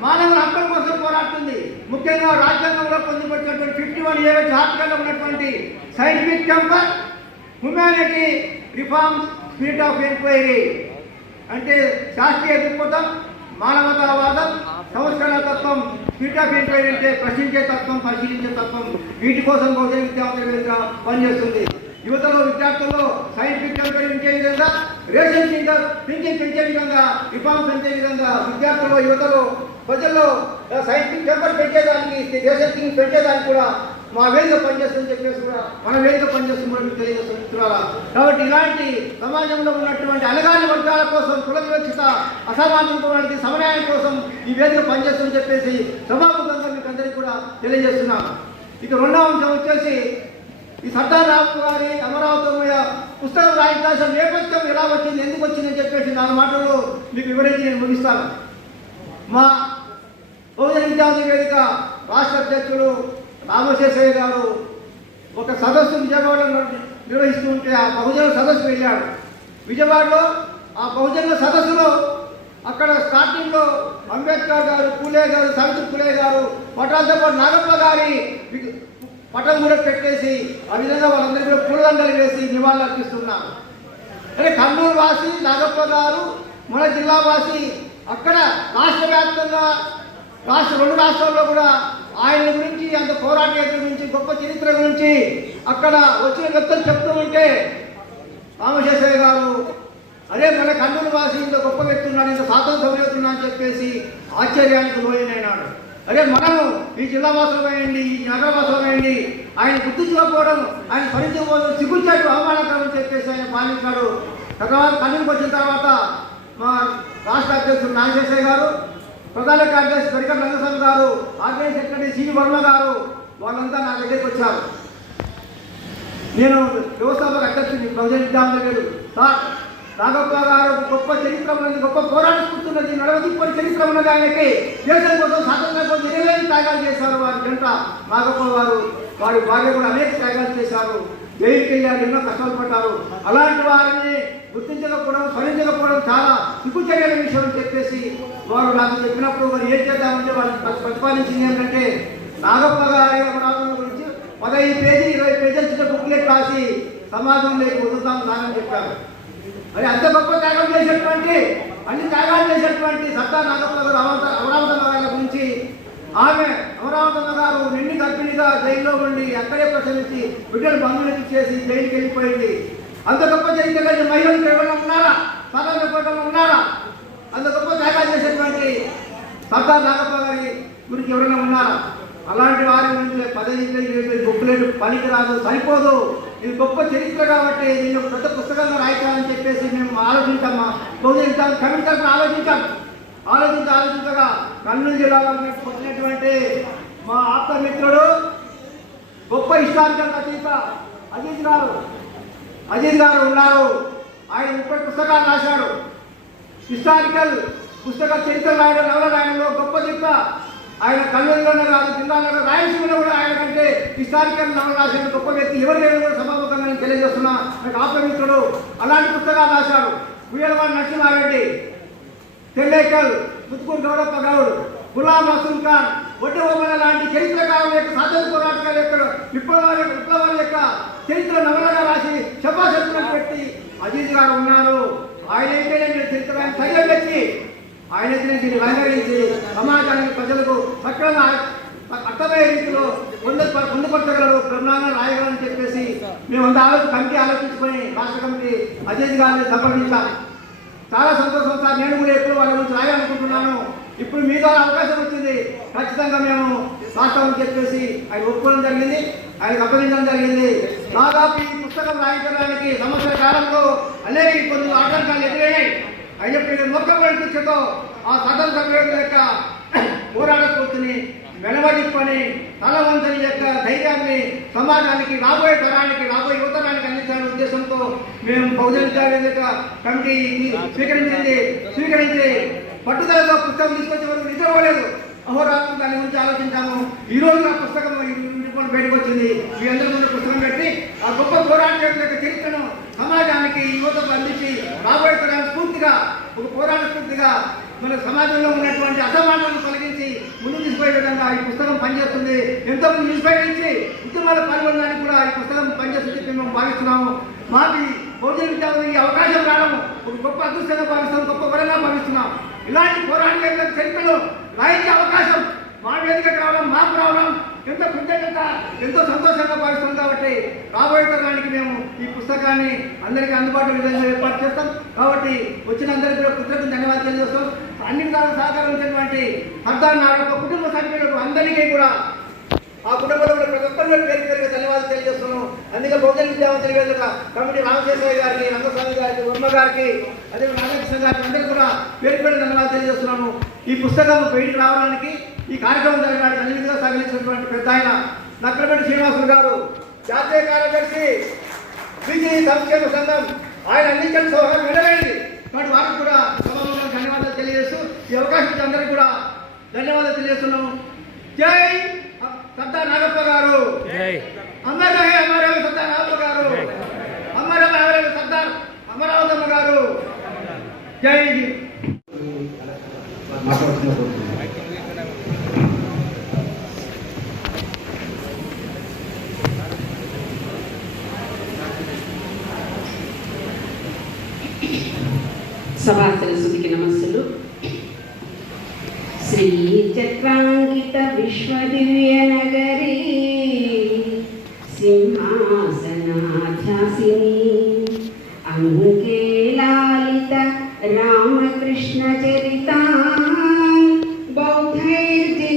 మానవుల హక్కుల కోసం పోరాడుతుంది. ముఖ్యంగా రాజ్యాంగంలో పొందుపరిచినటువంటి 51A ఆర్టికల్లో ఉన్నటువంటి scientific temper, humanity, reforms, spirit of enquiry అంటే శాస్త్రీయ దృక్పథం, మానవతావాదం, సంస్కరణ తత్వం, స్పిరిట్ ఆఫ్ ఎంక్వైరీ అంటే ప్రశ్నించే తత్వం, పరిశీలించే తత్వం. వీటి కోసం బహుజన విద్యావంతుల వేదిక పనిచేస్తుంది. యువతలో, విద్యార్థుల్లో సైంటిఫిక్ టెంపర్ పెంచే విధంగా, రేషన్ థింకింగ్ పెంచే విధంగా, రిఫార్మ్ పెంచే విధంగా విద్యార్థుల్లో, యువతలో, ప్రజల్లో సైంటిఫిక్ టెంపర్ పెంచేదానికి, రేషన్ థింకింగ్ పెంచేదానికి కూడా మా వేదిక పనిచేస్తుందని చెప్పేసి కూడా మన వేదిక పనిచేస్తుంది కూడా మీకు తెలియజేస్తున్నారా. కాబట్టి ఇలాంటి సమాజంలో ఉన్నటువంటి అణగారిన వర్గాల కోసం, కుల వివక్షత, అసమానమైనటువంటి సమన్వయం కోసం ఈ వేదిక పనిచేస్తుందని చెప్పేసి సభాముఖంగా మీకు అందరికీ కూడా తెలియజేస్తున్నాను. ఇక 2వ అంశం వచ్చేసి ఈ సర్దార్ రావు గారి అమరావతి పుస్తకం రాయించాల్సిన నేపథ్యం ఎలా వచ్చింది, ఎందుకు వచ్చిందని చెప్పేసి 4 మాటలు మీకు వివరించి నేను ముగిస్తాను. మా బహుజన విద్యార్థి వేదిక రాష్ట్ర అధ్యక్షుడు రామశేషయ్య గారు ఒక సదస్సు విజయవాడలో నిర్వహిస్తూ ఉంటే ఆ బహుజనుల సదస్సు వెళ్ళాడు. విజయవాడలో ఆ బహుజనుల సదస్సులో అక్కడ స్టార్టింగ్లో అంబేద్కర్ గారు, పూలే గారు, సావిత్రి పూలే గారు పటాలతో పాటు నాగప్ప గారి పటం కూడా పెట్టేసి ఆ విధంగా వాళ్ళందరికీ కూడా పూలదండలు వేసి నివాళులు అర్పిస్తున్నారు. అంటే కర్నూలు వాసి నాగప్ప గారు, మన జిల్లా వాసి అక్కడ రాష్ట్ర వ్యాప్తంగా 2 రాష్ట్రాల్లో కూడా ఆయన గురించి, అంత పోరాట గురించి, గొప్ప చరిత్ర గురించి అక్కడ వచ్చిన వ్యక్తులు చెప్తూ ఉంటే రామశేషయ్య గారు అదే మన కర్నూలు వాసి ఇంత గొప్ప వ్యక్తి ఉన్నాడు, ఇంత స్వాతంత్ర్యం ఉన్నా అని చెప్పేసి ఆశ్చర్యానికి లోయనైనాడు. అదే మనము ఈ జిల్లా వాసులమైంది, ఈ నగర వాసులమైంది ఆయన గుర్తించకపోవడం, ఆయన భరించకపోవడం సిగ్గుచాటు అవమానకరం అని చెప్పేసి ఆయన పాలించాడు. తర్వాత కర్నూలుకి వచ్చిన తర్వాత మా రాష్ట్ర అధ్యక్షుడు నాగశేషయ్య గారు, ప్రధాన కార్యదర్శి పరికర్ రంగస్వామి గారు, ఆర్గనైజ్ సెక్రటరీ సివి వర్మ గారు వాళ్ళంతా నా దగ్గరికి వచ్చారు. నేను వ్యవస్థాపక అధ్యక్షుడిని బహుజన విద్యార్థులు సార్ నాగప్ప గారు గొప్ప చరిత్ర ఉన్నది, గొప్ప పోరాట స్ఫూర్తున్నది, నడవదిప్పటి చరిత్ర ఉన్నది. ఆయనకి దేశం కోసం, స్వాతంత్రం కోసం ఎన్నెన్ని త్యాగాలు చేశారు. వారి జంట నాగప్ప గారు, వారి భార్య కూడా అనేక త్యాగాలు చేశారు, జైలుకి వెళ్ళారు, ఎన్నో కష్టాలు పడ్డారు. అలాంటి వారిని గుర్తించకపోవడం, స్మరించకపోవడం చాలా సిగ్గుచర్యల విషయం అని చెప్పేసి వారు నాకు చెప్పినప్పుడు మరి ఏం చేద్దామంటే వాళ్ళు ప్రతిపాదించింది ఏంటంటే నాగప్ప గారి అమరావతి గురించి 15 పేజీ 20 పేజీల చిన్న బుక్లెట్ రాసి సమాజంలోకి వదులుతాం సాగని చెప్పారు. మరి అంత గొప్ప త్యాగం చేసేటువంటి, అన్ని త్యాగాలు చేసేటువంటి సర్దార్ నాగప్ప గారు అమరావతి గారి గురించి ఆమె అమరావతి గారు నిండి గర్భిణిగా జైల్లో ఉండి అక్కడే ప్రశ్నించి బిడ్డలు బంధువులకు చేసి జైలుకి వెళ్ళిపోయింది. అంత గొప్ప చరిత్ర కలిగిన మహిళలు ఎవరైనా ఉన్నారా? స్వాతంత్ర పోరాటంలో ఉన్నారా? అంత గొప్ప త్యాగాలు చేసేటువంటి సర్దార్ నాగప్ప గారి గురించి ఎవరైనా ఉన్నారా? అలాంటి వారి గురించి 15 బుక్లెట్ పనికిరాదు, సరిపోదు. ఇది గొప్ప చరిత్ర కాబట్టి దీన్ని పెద్ద పుస్తకంగా రాయించాలని చెప్పేసి మేము ఆలోచించామా, బహుజన కమిటీ తరఫున ఆలోచించగా కర్నూలు జిల్లాలో పుట్టినటువంటి మా ఆప్త మిత్రుడు, గొప్ప హిస్టారికల్ రచయిత అజీజ్ గారు ఉన్నారు. ఆయన 30 పుస్తకాలు రాశాడు. హిస్టారికల్ పుస్తక చరిత్ర రాయడం, నవల రాయడంలో గొప్ప దిట్ట. ఆయన కర్నూలులోనే కాదు, జిల్లాలో రాయలసీమలో కూడా ఆయన కంటే హిస్టారికల్ నవల రాసిన గొప్ప వ్యక్తి ఎవరు లేని కూడా సభాముఖంగా నేను తెలియజేస్తున్నా. నాకు ఆప్తమిత్రుడు అలాంటి పుస్తకాలు రాశాడు. వీళ్ళవారి నరసింహారెడ్డి, తెల్లేకల్, ముత్తుకూరు గౌడప్ప గౌడ్, గులాం రసూల్ ఖాన్, ఒడ్డు ఓమన లాంటి చరిత్రకారుల యొక్క స్వాతంత్ర పోరాటకాల యొక్క విప్లవాల యొక్క చరిత్ర నవలగా రాసి శభాషత్తులను పెట్టి అజీజ్ గారు ఉన్నారు. ఆయన అయితే నేను చరిత్ర ధైర్యం పెట్టి ఆయన దీన్ని రంగరించి సమాజానికి, ప్రజలకు సక్రమంగా అర్థమయ్యే రీతిలో పొందుపరచగలరు, బ్రహ్మాండంగా రాయగలని చెప్పేసి మేమంతా కమిటీ ఆలోచించుకొని రాష్ట్ర కమిటీ అజీజ్ గారిని సంప్రదించాం. చాలా సంతోషం సార్, నేను కూడా ఎప్పుడు వాళ్ళ గురించి రాయాలనుకుంటున్నాను. ఇప్పుడు మీ ద్వారా అవకాశం వచ్చింది, ఖచ్చితంగా మేము రాష్ట్రానికి చెప్పేసి ఆయన ఒప్పుకోవడం జరిగింది, ఆయనకు అప్పగించడం జరిగింది. దాదాపు ఈ పుస్తకం రాయించడానికి సంవత్సర కాలంలో అనేక కొన్ని ఆటంకాలు ఎదురయ్యాయి. అయినప్పటికీ మొక్కబడి దృష్టితో ఆ స్వాతంత్ర వేడుక యొక్క పోరాట స్ఫూర్తిని వెనవడిప్పని తలవంతని యొక్క ధైర్యాన్ని సమాజానికి, రాబోయే తరానికి, రాబోయే యువతరానికి అందించాలనే ఉద్దేశంతో మేము బహుజన విద్యార్థి యొక్క కమిటీ స్వీకరించి పట్టుదలతో పుస్తకం తీసుకొచ్చే వరకు నిద్రపోలేదు. అహోరాత్రం దాని గురించి ఆలోచించాము. ఈ రోజు ఆ పుస్తకం బయటకు వచ్చింది. మీ అందరి ముందు పుస్తకం పెట్టి ఆ గొప్ప పోరాట యొక్క చరిత్రను సమాజానికి, యువతకు అందించి రాబోయే తరానికి స్ఫూర్తిగా, ఒక పోరాట స్ఫూర్తిగా మన సమాజంలో ఉన్నటువంటి అసమానాలను తొలగించి ముందుకు తీసుకుపోయే విధంగా ఈ పుస్తకం పనిచేస్తుంది. ఎంతోమంది ఇన్స్పైర్ ఇచ్చి ఉద్యమాలు పాల్గొనడానికి కూడా ఈ పుస్తకం పనిచేస్తుంది మేము భావిస్తున్నాము. మాకు బహుజన విద్యార్థులకు ఈ అవకాశం రావడం ఒక గొప్ప అదృష్టంగా భావిస్తాం, గొప్ప వరంగా భావిస్తున్నాం. ఇలాంటి పోరాట చరిత్రను రాయించే అవకాశం మా వేదికకు రావడం, మాకు రావడం ఎంతో కృతజ్ఞత, ఎంతో సంతోషంగా భావిస్తాం. కాబట్టి రాబోయే తరానికి మేము ఈ పుస్తకాన్ని అందరికీ అందుబాటులో విధంగా ఏర్పాటు చేస్తాం. కాబట్టి వచ్చిన అందరికీ కూడా కృతజ్ఞత ధన్యవాదాలు తెలియజేస్తాం. అన్ని విధాలు సహకరించినటువంటి సర్దార్ నాగప్ప కుటుంబ సభ్యులకు అందరికీ కూడా ఆ కుటుంబంలో ప్రతి ఒక్కరు పేరు ధన్యవాదాలు తెలియజేస్తున్నాం. అందుకే బహుజన విద్యావంతుల వేదిక కమిటీ రామశేషయ్య గారికి, రంగస్వామి గారికి, వర్మ గారికి, అదే నాగకృష్ణ గారికి అందరికీ కూడా పేరు ధన్యవాదాలు తెలియజేస్తున్నాము. ఈ పుస్తకం బయటికి రావడానికి, ఈ కార్యక్రమం జరగడానికి అన్ని విధంగా సహకరించినటువంటి పెద్ద ఆయన నక్కలపేట శ్రీనివాసులు గారు, జాతీయ కార్యదర్శి బీసీ సంక్షేమ సంఘం ఆయన అందించిన సోహం వినలేనిది. కాబట్టి వారికి కూడా సభలో ధన్యవాదాలు తెలియజేస్తూ ఈ అవకాశం ఇచ్చి అందరికీ కూడా ధన్యవాదాలు తెలియజేస్తున్నాము. జై సర్దార్ నాగప్ప గారు, అమర్ రహే అమరావతి సర్దార్ నాగప్ప గారు, అమరావతి సర్దార్ అమరావతమ్మ గారు. జై సభాసరస్వతికి నమస్సులు. శ్రీ చక్రాంకిత విశ్వదివ్య నగరీ సింహాసనాధ్యాసిని అంకే లాలిత రామకృష్ణ చరిత బౌద్ధైర్జినైర్మండిత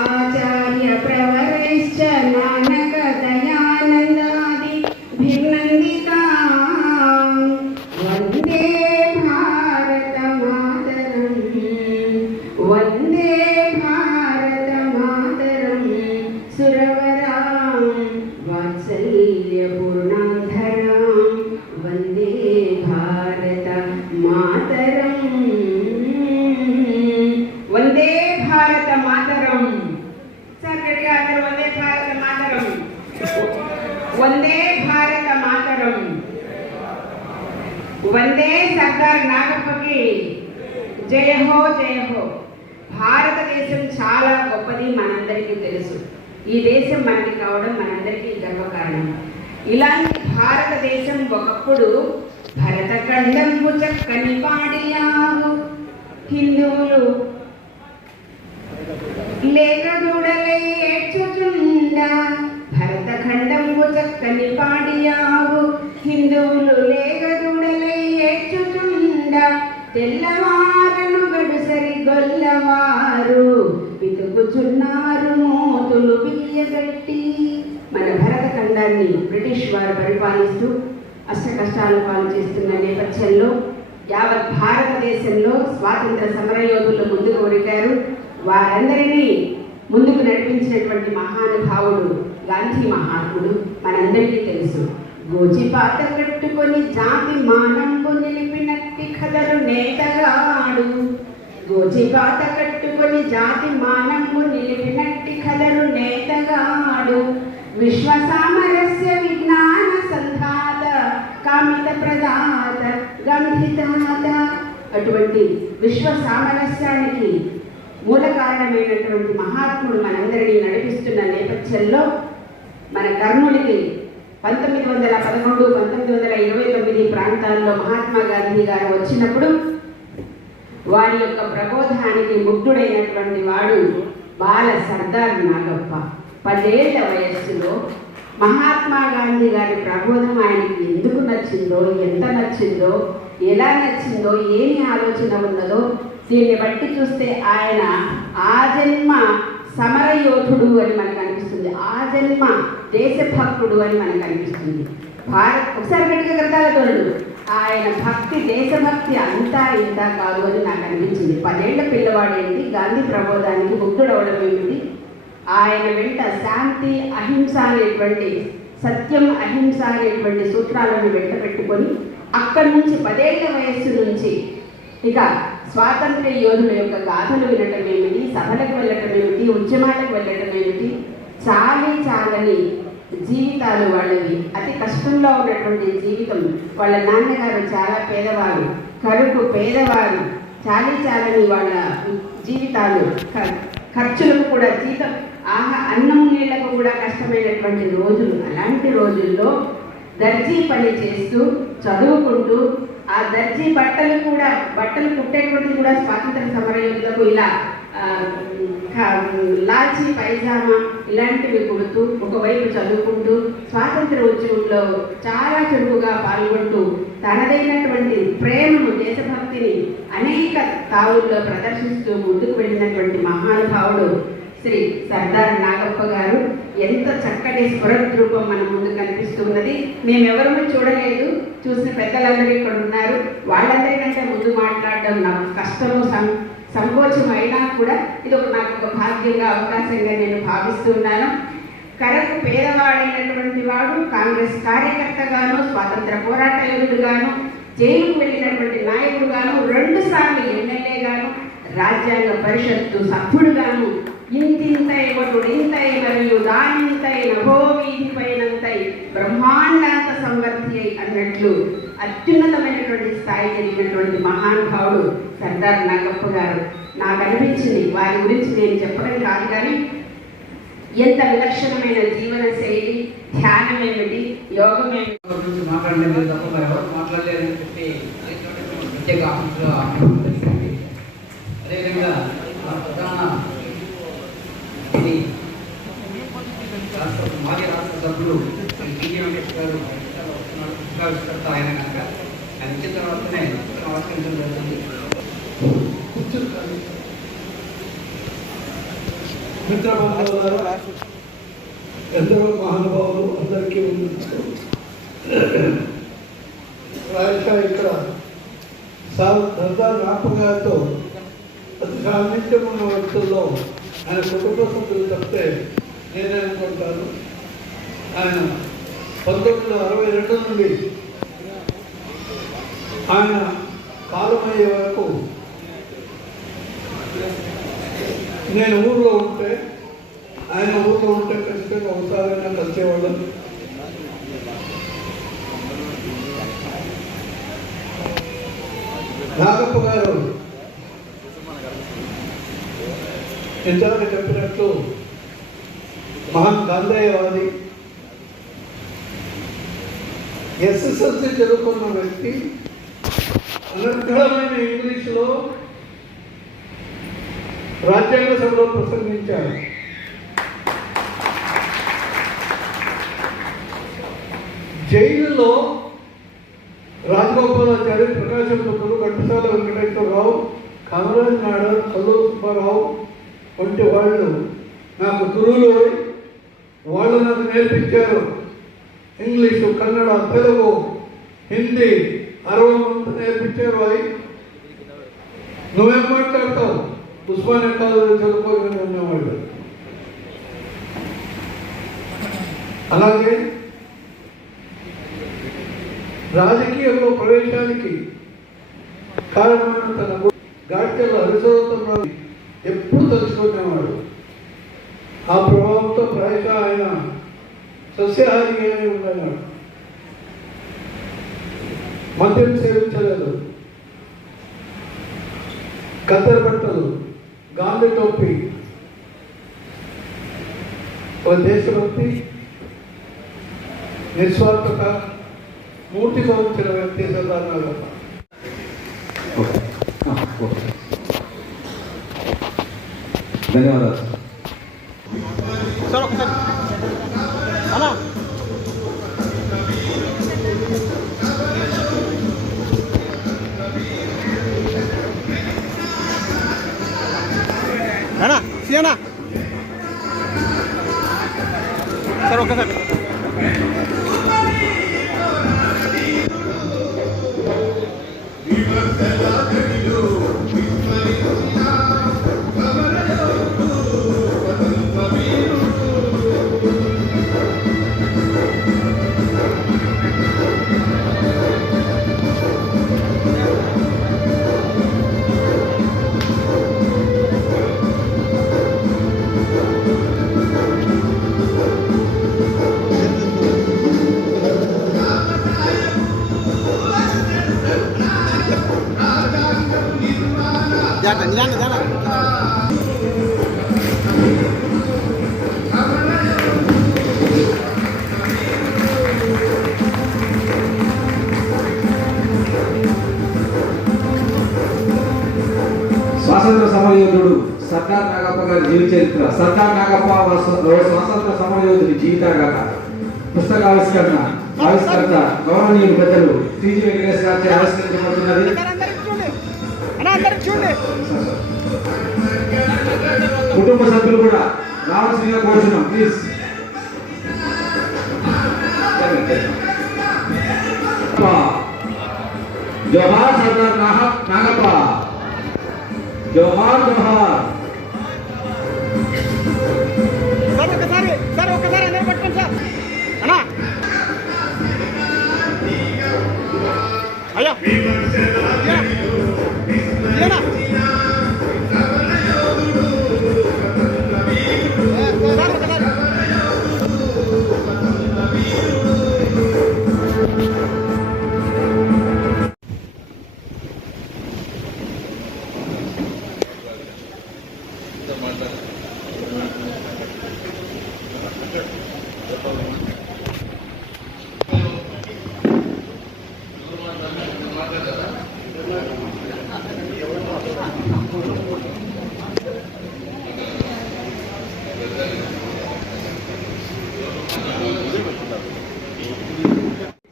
ఆచార్య ప్రవరైశ్చ నానక దయానందాది భిర్నందిత వందే భారత మాతరం వందే భారత మాతరం సురవరాం వాత్సల్య పూర్ణాధరాం వందే భారత మాతరం వందే భారత మాతరం. సార్ గట్టిగా అందరూ వందే భారత మాతరం, వందే భారత మాతరం, వందే సర్దార్ నాగప్పకి జయ హో జయ హో. భారతదేశం చాలా గొప్పది, మనందరికీ తెలుసు. ఈ దేశం మనకి కావడం మనందరికీ గర్వకారణం. ఇలాంటి భారతదేశం ఒకప్పుడు భరతఖండంబు చక్కని పాడియావు హిందువులు లేఖదూడలై ఏడ్చుచుండ భరతఖండంబు చక్కని పాడియావు హిందువులు లేఖదూడలై ఏడ్చుచుండ తెల్లవారను గడుసరి గొల్లవారు పితుకుచున్నారు మోతులు బియ్యగట్టి. మన భరతఖండాన్ని బ్రిటిష్ వారు పరిపాలిస్తూ అష్ట కష్టాలు పాలు చేస్తున్న నేపథ్యంలో యావత్ భారతదేశంలో స్వాతంత్ర సమరయోధులు ముందుకు ఉరికారు. వారందరినీ ముందుకు నడిపించినటువంటి మహానుభావుడు గాంధీ మహాత్ముడు మనందరికీ తెలుసు. గోచిపాత కట్టుకొని జాతి మానంబు నిలిపినట్టి కథలు నేతగాడు. గోచిపాత కట్టుకొని జాతి మానంబు నిలిపినట్టి కథలు నేతగాడు. విశ్వ సామరస్య విజ్ఞాన సంధాత కామిత ప్రదాత గంధితాత. అటువంటి విశ్వ సామరస్యానికి మూల కారణమైనటువంటి మహాత్ముడు మనందరినీ నడిపిస్తున్న నేపథ్యంలో మన కర్నూలుకి 1911, 1929 ప్రాంతాల్లో మహాత్మా గాంధీ గారు వచ్చినప్పుడు వారి యొక్క ప్రబోధానికి ముగ్ధుడైనటువంటి వాడు బాల సర్దార్ నాగప్ప. 10 ఏళ్ల వయస్సులో మహాత్మా గాంధీ గారి ప్రబోధం ఆయనకి ఎందుకు నచ్చిందో, ఎంత నచ్చిందో, ఎలా నచ్చిందో, ఏమి ఆలోచన ఉన్నదో దీన్ని బట్టి చూస్తే ఆయన ఆజన్మ సమరయోధుడు అని మనకు అనిపిస్తుంది, ఆజన్మ దేశభక్తుడు అని మనకు అనిపిస్తుంది. ఒకసారి గట్టిగా గ్రంథాలతో ఆయన భక్తి, దేశభక్తి అంతా ఇంత కాదు అని నాకు అనిపించింది. 10 ఏళ్ల పిల్లవాడేంటి గాంధీ ప్రబోధానికి ముగ్ధుడవడం ఏమిటి, ఆయన వెంట శాంతి అహింస అనేటువంటి, సత్యం అహింస అనేటువంటి సూత్రాలను వెంట పెట్టుకొని అక్కడి నుంచి 10 ఏళ్ల వయస్సు నుంచి ఇక స్వాతంత్ర యోధుల యొక్క గాథలు వినటం ఏమిటి, సభలకు వెళ్ళటం ఏమిటి, ఉద్యమాలకు వెళ్ళటం ఏమిటి, చాలని జీవితాలు వాళ్ళవి. అతి కష్టంలో ఉన్నటువంటి జీవితం. వాళ్ళ నాన్నగారు చాలా పేదవారు, కరుకు పేదవారు, చాలని వాళ్ళ జీవితాలు, ఖర్చులకు కూడా జీతం, అన్నం నీళ్లకు కూడా కష్టమైనటువంటి రోజులు. అలాంటి రోజుల్లో దర్జీ పని చేస్తూ చదువుకుంటూ ఆ దర్జీ బట్టలు కుట్టేటువంటి కూడా స్వాతంత్ర సమరయోధులకు ఇలా లాల్చీ పైజామా ఇలాంటివి కుడుతూ ఒకవైపు చదువుకుంటూ స్వాతంత్ర ఉద్యమంలో చాలా చురుకుగా పాల్గొంటూ తనదైనటువంటి ప్రేమను, దేశభక్తిని అనేక తావుల్లో ప్రదర్శిస్తూ ముందుకు వెళ్ళినటువంటి మహానుభావుడు శ్రీ సర్దార్ నాగప్ప గారు. ఎంత చక్కటి స్ఫురద్రూపం మన ముందు కనిపిస్తున్నది. మేమెవరూ చూడలేదు, చూసిన పెద్దలందరూ ఇక్కడ ఉన్నారు. వాళ్ళందరికంటే ముందు మాట్లాడడం నాకు కష్టము, సంకోచం అయినా కూడా ఇది నాకు ఒక భాగ్యంగా, అవకాశంగా నేను భావిస్తున్నాను. కరకు పేదవాడైనటువంటి వాడు, కాంగ్రెస్ కార్యకర్తగాను, స్వాతంత్ర పోరాట యోధుడుగాను, జైలుకు వెళ్ళినటువంటి నాయకుడుగాను, 2 సార్లు ఎమ్మెల్యేగాను, రాజ్యాంగ పరిషత్తు సభ్యుడుగాను, ఇంతింతై వటుడు ఇంతై మరియు దానింతై నభోవీధి పైనంతై బ్రహ్మాండాంత సంవర్తి అయి అన్నట్లు అత్యున్నతమైనటువంటి స్థాయి జరిగినటువంటి మహానుభావుడు సర్దార్ నాగప్ప గారు. నాకు అనిపించింది వారి గురించి నేను చెప్పడం కాదు, కానీ ఎంత విలక్షణమైన జీవన శైలి, ధ్యానం ఏమిటి, యోగం ఏమిటి గురించి మాట్లాడలేదు తప్ప మరి ఎవరు మాట్లాడలేదని చెప్పి ప్రత్యేక ఆఫీసులో జరిగింది. అదేవిధంగా మన ప్రధాన ఇది మాజీ రాష్ట్ర సభ్యులు టీజీ వెంకటేష్ గారు వస్తున్నారు, పుస్తకావిష్కర్త ఆయన కనుక ఆయన ఇచ్చిన తర్వాతనే ఆవిష్కరించడం జరుగుతుంది. మిత్రబంధువులారా, ఎందరో మహానుభావులు అందరికీ ఉంది. ప్రాయశः ఇక్కడ సర్దార్ నాగప్ప గారితో అతి సాన్నిధ్యం ఉన్న వ్యక్తుల్లో ఆయన కుటుంబ సభ్యులు చెప్తే నేనే అనుకుంటాను. ఆయన 1962 నుండి ఆయన కాలమయ్యే వరకు నేను ఊళ్ళో ఉంటే, ఆయన ఊళ్ళో ఉంటే ఖచ్చితంగా ఒకసారైనా కలిసేవాళ్ళం. నాగప్ప గారు ఇంతవరకు చెప్పినట్లు మహాన్ గాంధేయవాది, ఎస్ఎస్ఎల్సి చదువుకున్న వ్యక్తి, అనర్గళమైన ఇంగ్లీషులో రాజ్యాంగ సభలో ప్రసంగించారు. జైలులో రాజగోపాలాచారి, ప్రకాశం పంతులు, ఘంటసాల వెంకటేశ్వరరావు, కామరాజ్ నాయుడు, కల్లూరు సుబ్బారావు వంటి వాళ్ళు నాకు గురువులు. వాళ్ళు నాకు నేర్పించారు ఇంగ్లీషు, కన్నడ, తెలుగు, హిందీ, అరవై మంది నేర్పించారు. అవి నువ్వేం మాట్లాడతావు? ఉస్మానియా కాలేజీలో చదువుకోవాలని ఉన్నవాళ్ళు. అలాగే రాజకీయంలో ప్రవేశానికి కారణమైన తన గాడ్చర్ల హరిశోత్తమరావు ఎప్పుడు తలుచుకునేవాడు. ఆ ప్రభావంతో ప్రాయశः ఆయన సస్యాహారిగానే ఉండేవాడు. మద్యం సేవించలేదు. కత్తెర బట్టలు, గాంధీ టోపీ, ఒక దేశభక్తి, నిస్వార్థత మూర్తిగా వచ్చిన వ్యక్తి సర్దార్ నాగప్ప. ధన్యవాదాలు. సార్ ఒక్కసారి స్వాతంత్ర సమరయోధుడు సర్దార్ నాగప్ప గారి జీవిత చరిత్ర. సర్దార్ నాగప్ప స్వాతంత్ర సమరయోధుడి జీవితగాథ ఆవిష్కర్త గౌరవనీయులు పెద్దలు టీజీ వెంకటేష్ గారిచే ఆవిష్కరించబడుతున్నది. కుటుంబ సభ్యులు కూడా రావాల్సిందిగా కోరుతున్నాం, ప్లీజ్. జోహార్ సర్దార్ నాగప్ప, జోహార్ జోహార్. సార్ ఒకసారి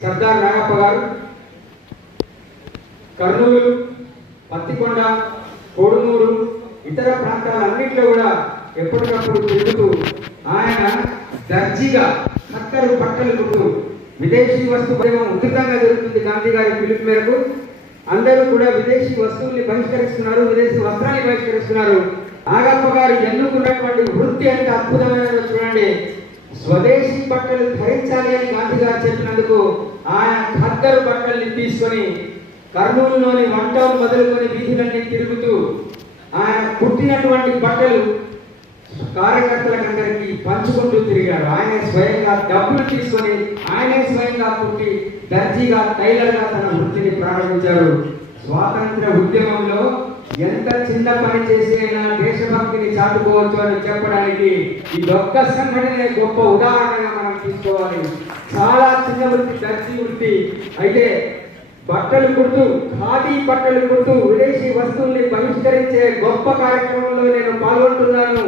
సర్దార్ నాగప్ప గారు కర్నూలు, పత్తికొండ, కోడుమూరు ఇతర ప్రాంతాలన్నింటిలో కూడా ఎప్పటికప్పుడు తిరుగుతూ ఆయన దర్జీగా చక్కరు బట్టలు కుట్టు విదేశీ వస్తు ప్రయోగం ఉధృతంగా జరుగుతుంది. గాంధీ గారి పిలుపు మేరకు అందరూ కూడా విదేశీ వస్తువుల్ని బహిష్కరిస్తున్నారు, విదేశీ వస్త్రాన్ని బహిష్కరిస్తున్నారు. నాగప్ప గారు ఎన్నుకున్నటువంటి వృత్తి అంటే అద్భుతమైన చూడండి. స్వదేశీ బట్టలు ధరించాలి అని గాంధీ గారు చెప్పినందుకు ఆయన ఖద్దరు బట్టల్ని తీసుకొని కర్నూలులోని వంటలు మొదలుకొని వీధులన్నీ తిరుగుతూ ఆయన పుట్టినటువంటి బట్టలు కార్యకర్తలందరికీ పంచుకుంటూ తిరిగారు. ఆయనే స్వయంగా డబ్బులు తీసుకొని ఆయనే స్వయంగా పుట్టి దర్జీగా టైలర్గా తన వృత్తిని ప్రారంభించారు. స్వాతంత్ర ఉద్యమంలో ఎంత చిన్న పని చేసి అయినా దేశభక్తిని చాటుకోవచ్చు అని చెప్పడానికి ఇదొక్క సంఘటనే గొప్ప ఉదాహరణగా మనం తీసుకోవాలి. చాలా చిన్న వృత్తి దర్జీ వృత్తి అయితే బట్టలు కుడుతూ ఖాదీ బట్టలు కుడుతూ విదేశీ వస్తువుల్ని బహిష్కరించే గొప్ప కార్యక్రమంలో నేను పాల్గొంటున్నాను.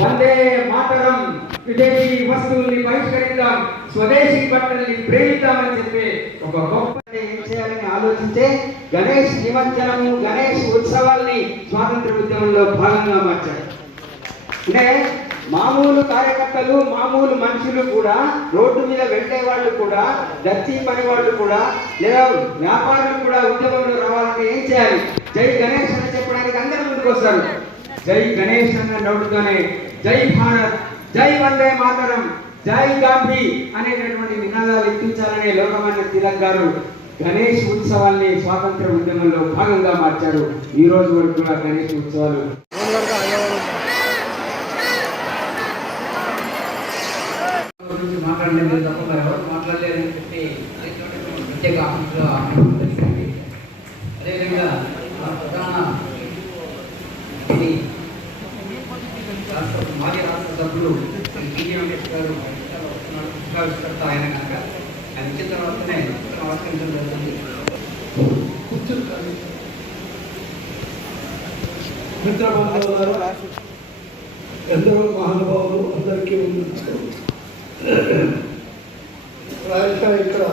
వందే మాతరం, విదేశీ వస్తువుల్ని బహిష్కరిద్దాం, స్వదేశీ బట్టల్ని ప్రేమిద్దామని చెప్పి ఒక గొప్ప ఏం చేయాలని ఆలోచించే గణేష్ నిమజ్జనము, గణేష్ ఉత్సవాల్ని స్వాతంత్ర ఉద్యమంలో భాగంగా మార్చారు. అంటే మామూలు కార్యకర్తలు, మామూలు మనుషులు కూడా, రోడ్డు మీద వెళ్లే వాళ్ళు కూడా, దర్జీ పని వాళ్ళు కూడా, లేదా వ్యాపారులు కూడా ఉద్యమంలో రావాలంటే ఏం చేయాలి? జై గణేష్ అని చెప్పడానికి అందరూ ముందుకు వస్తారు. జై గణేష్ అన్న నోటుతోనే జై భారత్, జై వందే మాతరం, జై గాంధీ అనేటటువంటి నినాదాలు ఇప్పించాలనే లోకమాన్య తిలక్ గారు గణేష్ ఉత్సవాల్ని స్వాతంత్ర ఉద్యమంలో భాగంగా మార్చారు. ఈ రోజు వరకు కూడా గణేష్ ఉత్సవాలు మాట్లాడలేదు తప్ప మరి ఎవరు మాట్లాడలేదని చెప్పి ప్రత్యేక ఆఫీసులో జరిగింది. అదేవిధంగా మా ప్రధాన మాజీ రాష్ట్ర సభ్యులు టీజీ వెంకటేష్ గారు పురస్కర్త ఆయన కనుక ఆయన ఇచ్చిన తర్వాతనే ఆవిష్కరించడం జరుగుతుంది. మిత్రబంధువులారా, ఎందరో మహానుభావులు అందరికీ ఉంది. ప్రాయశः ఇక్కడ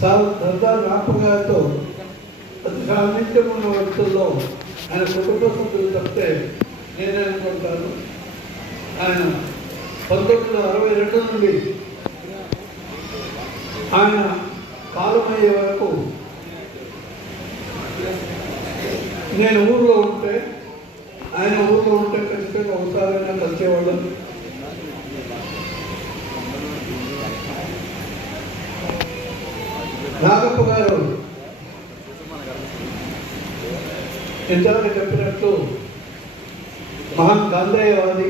సర్దార్ నాగప్ప గారితో సాన్నిధ్యం ఉన్న వ్యక్తుల్లో ఆయన కుటుంబ సభ్యులు తప్పితే నేనే అనుకుంటాను. ఆయన 1962 నుండి ఆయన కాలమయ్యే వరకు నేను ఊళ్ళో ఉంటే, ఆయన ఊళ్ళో ఉంటే ఖచ్చితంగా ఒకసారైనా కలిసేవాళ్ళం. నాగప్ప గారు ఇంతవరకు చెప్పినట్లు మహాన్ గాంధేయవాది,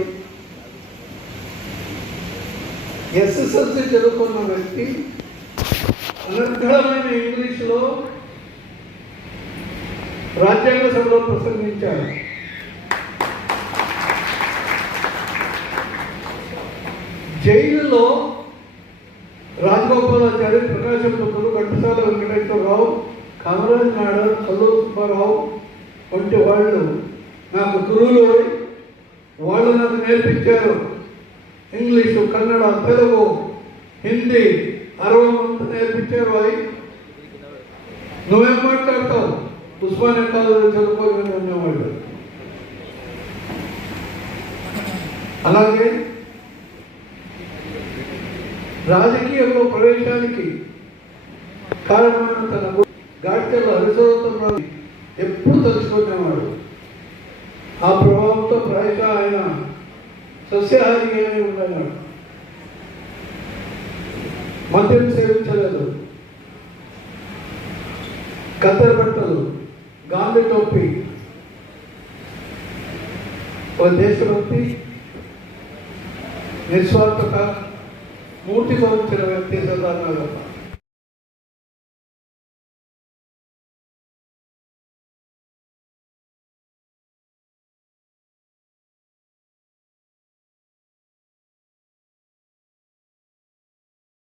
ఎస్ఎస్ఎల్సీ చదువుకున్న వ్యక్తి, అనర్గళమైన ఇంగ్లీషులో రాజ్యాంగ సభలో ప్రసంగించారు. జైలులో రాజగోపాలాచారి, ప్రకాశం పంతులు, ఘంటసాల వెంకటేశ్వరరావు, కామరాజ్ నాయుడు, చల్లువ సుబ్బారావు వంటి వాళ్ళు నాకు గురువులు. వాళ్ళు నాకు నేర్పించారు ఇంగ్లీషు, కన్నడ, తెలుగు, హిందీ, అరవం అంతా నేర్పించారు. అది నువ్వేం మాట్లాడతావు? ఉస్మానియా కాలేజీలో చదువుకోవాలని ఉన్నవాళ్ళు. అలాగే రాజకీయంలో ప్రవేశానికి కారణమైన తన గాడ్చర్ల హరిశోత్తమరావు ఎప్పుడు తెలుసుకునేవాడు. ఆ ప్రభావంతో ప్రాయశः ఆయన సస్యాహారిగానే ఉండేవాడు. మద్యం సేవించలేదు, కత్తెర బట్టలు, గాంధీ టోపీ, ఒక దేశభక్తి, నిస్వార్థత మూర్తిగా ఉంచిన వ్యక్తి సర్దార్ నాగప్ప.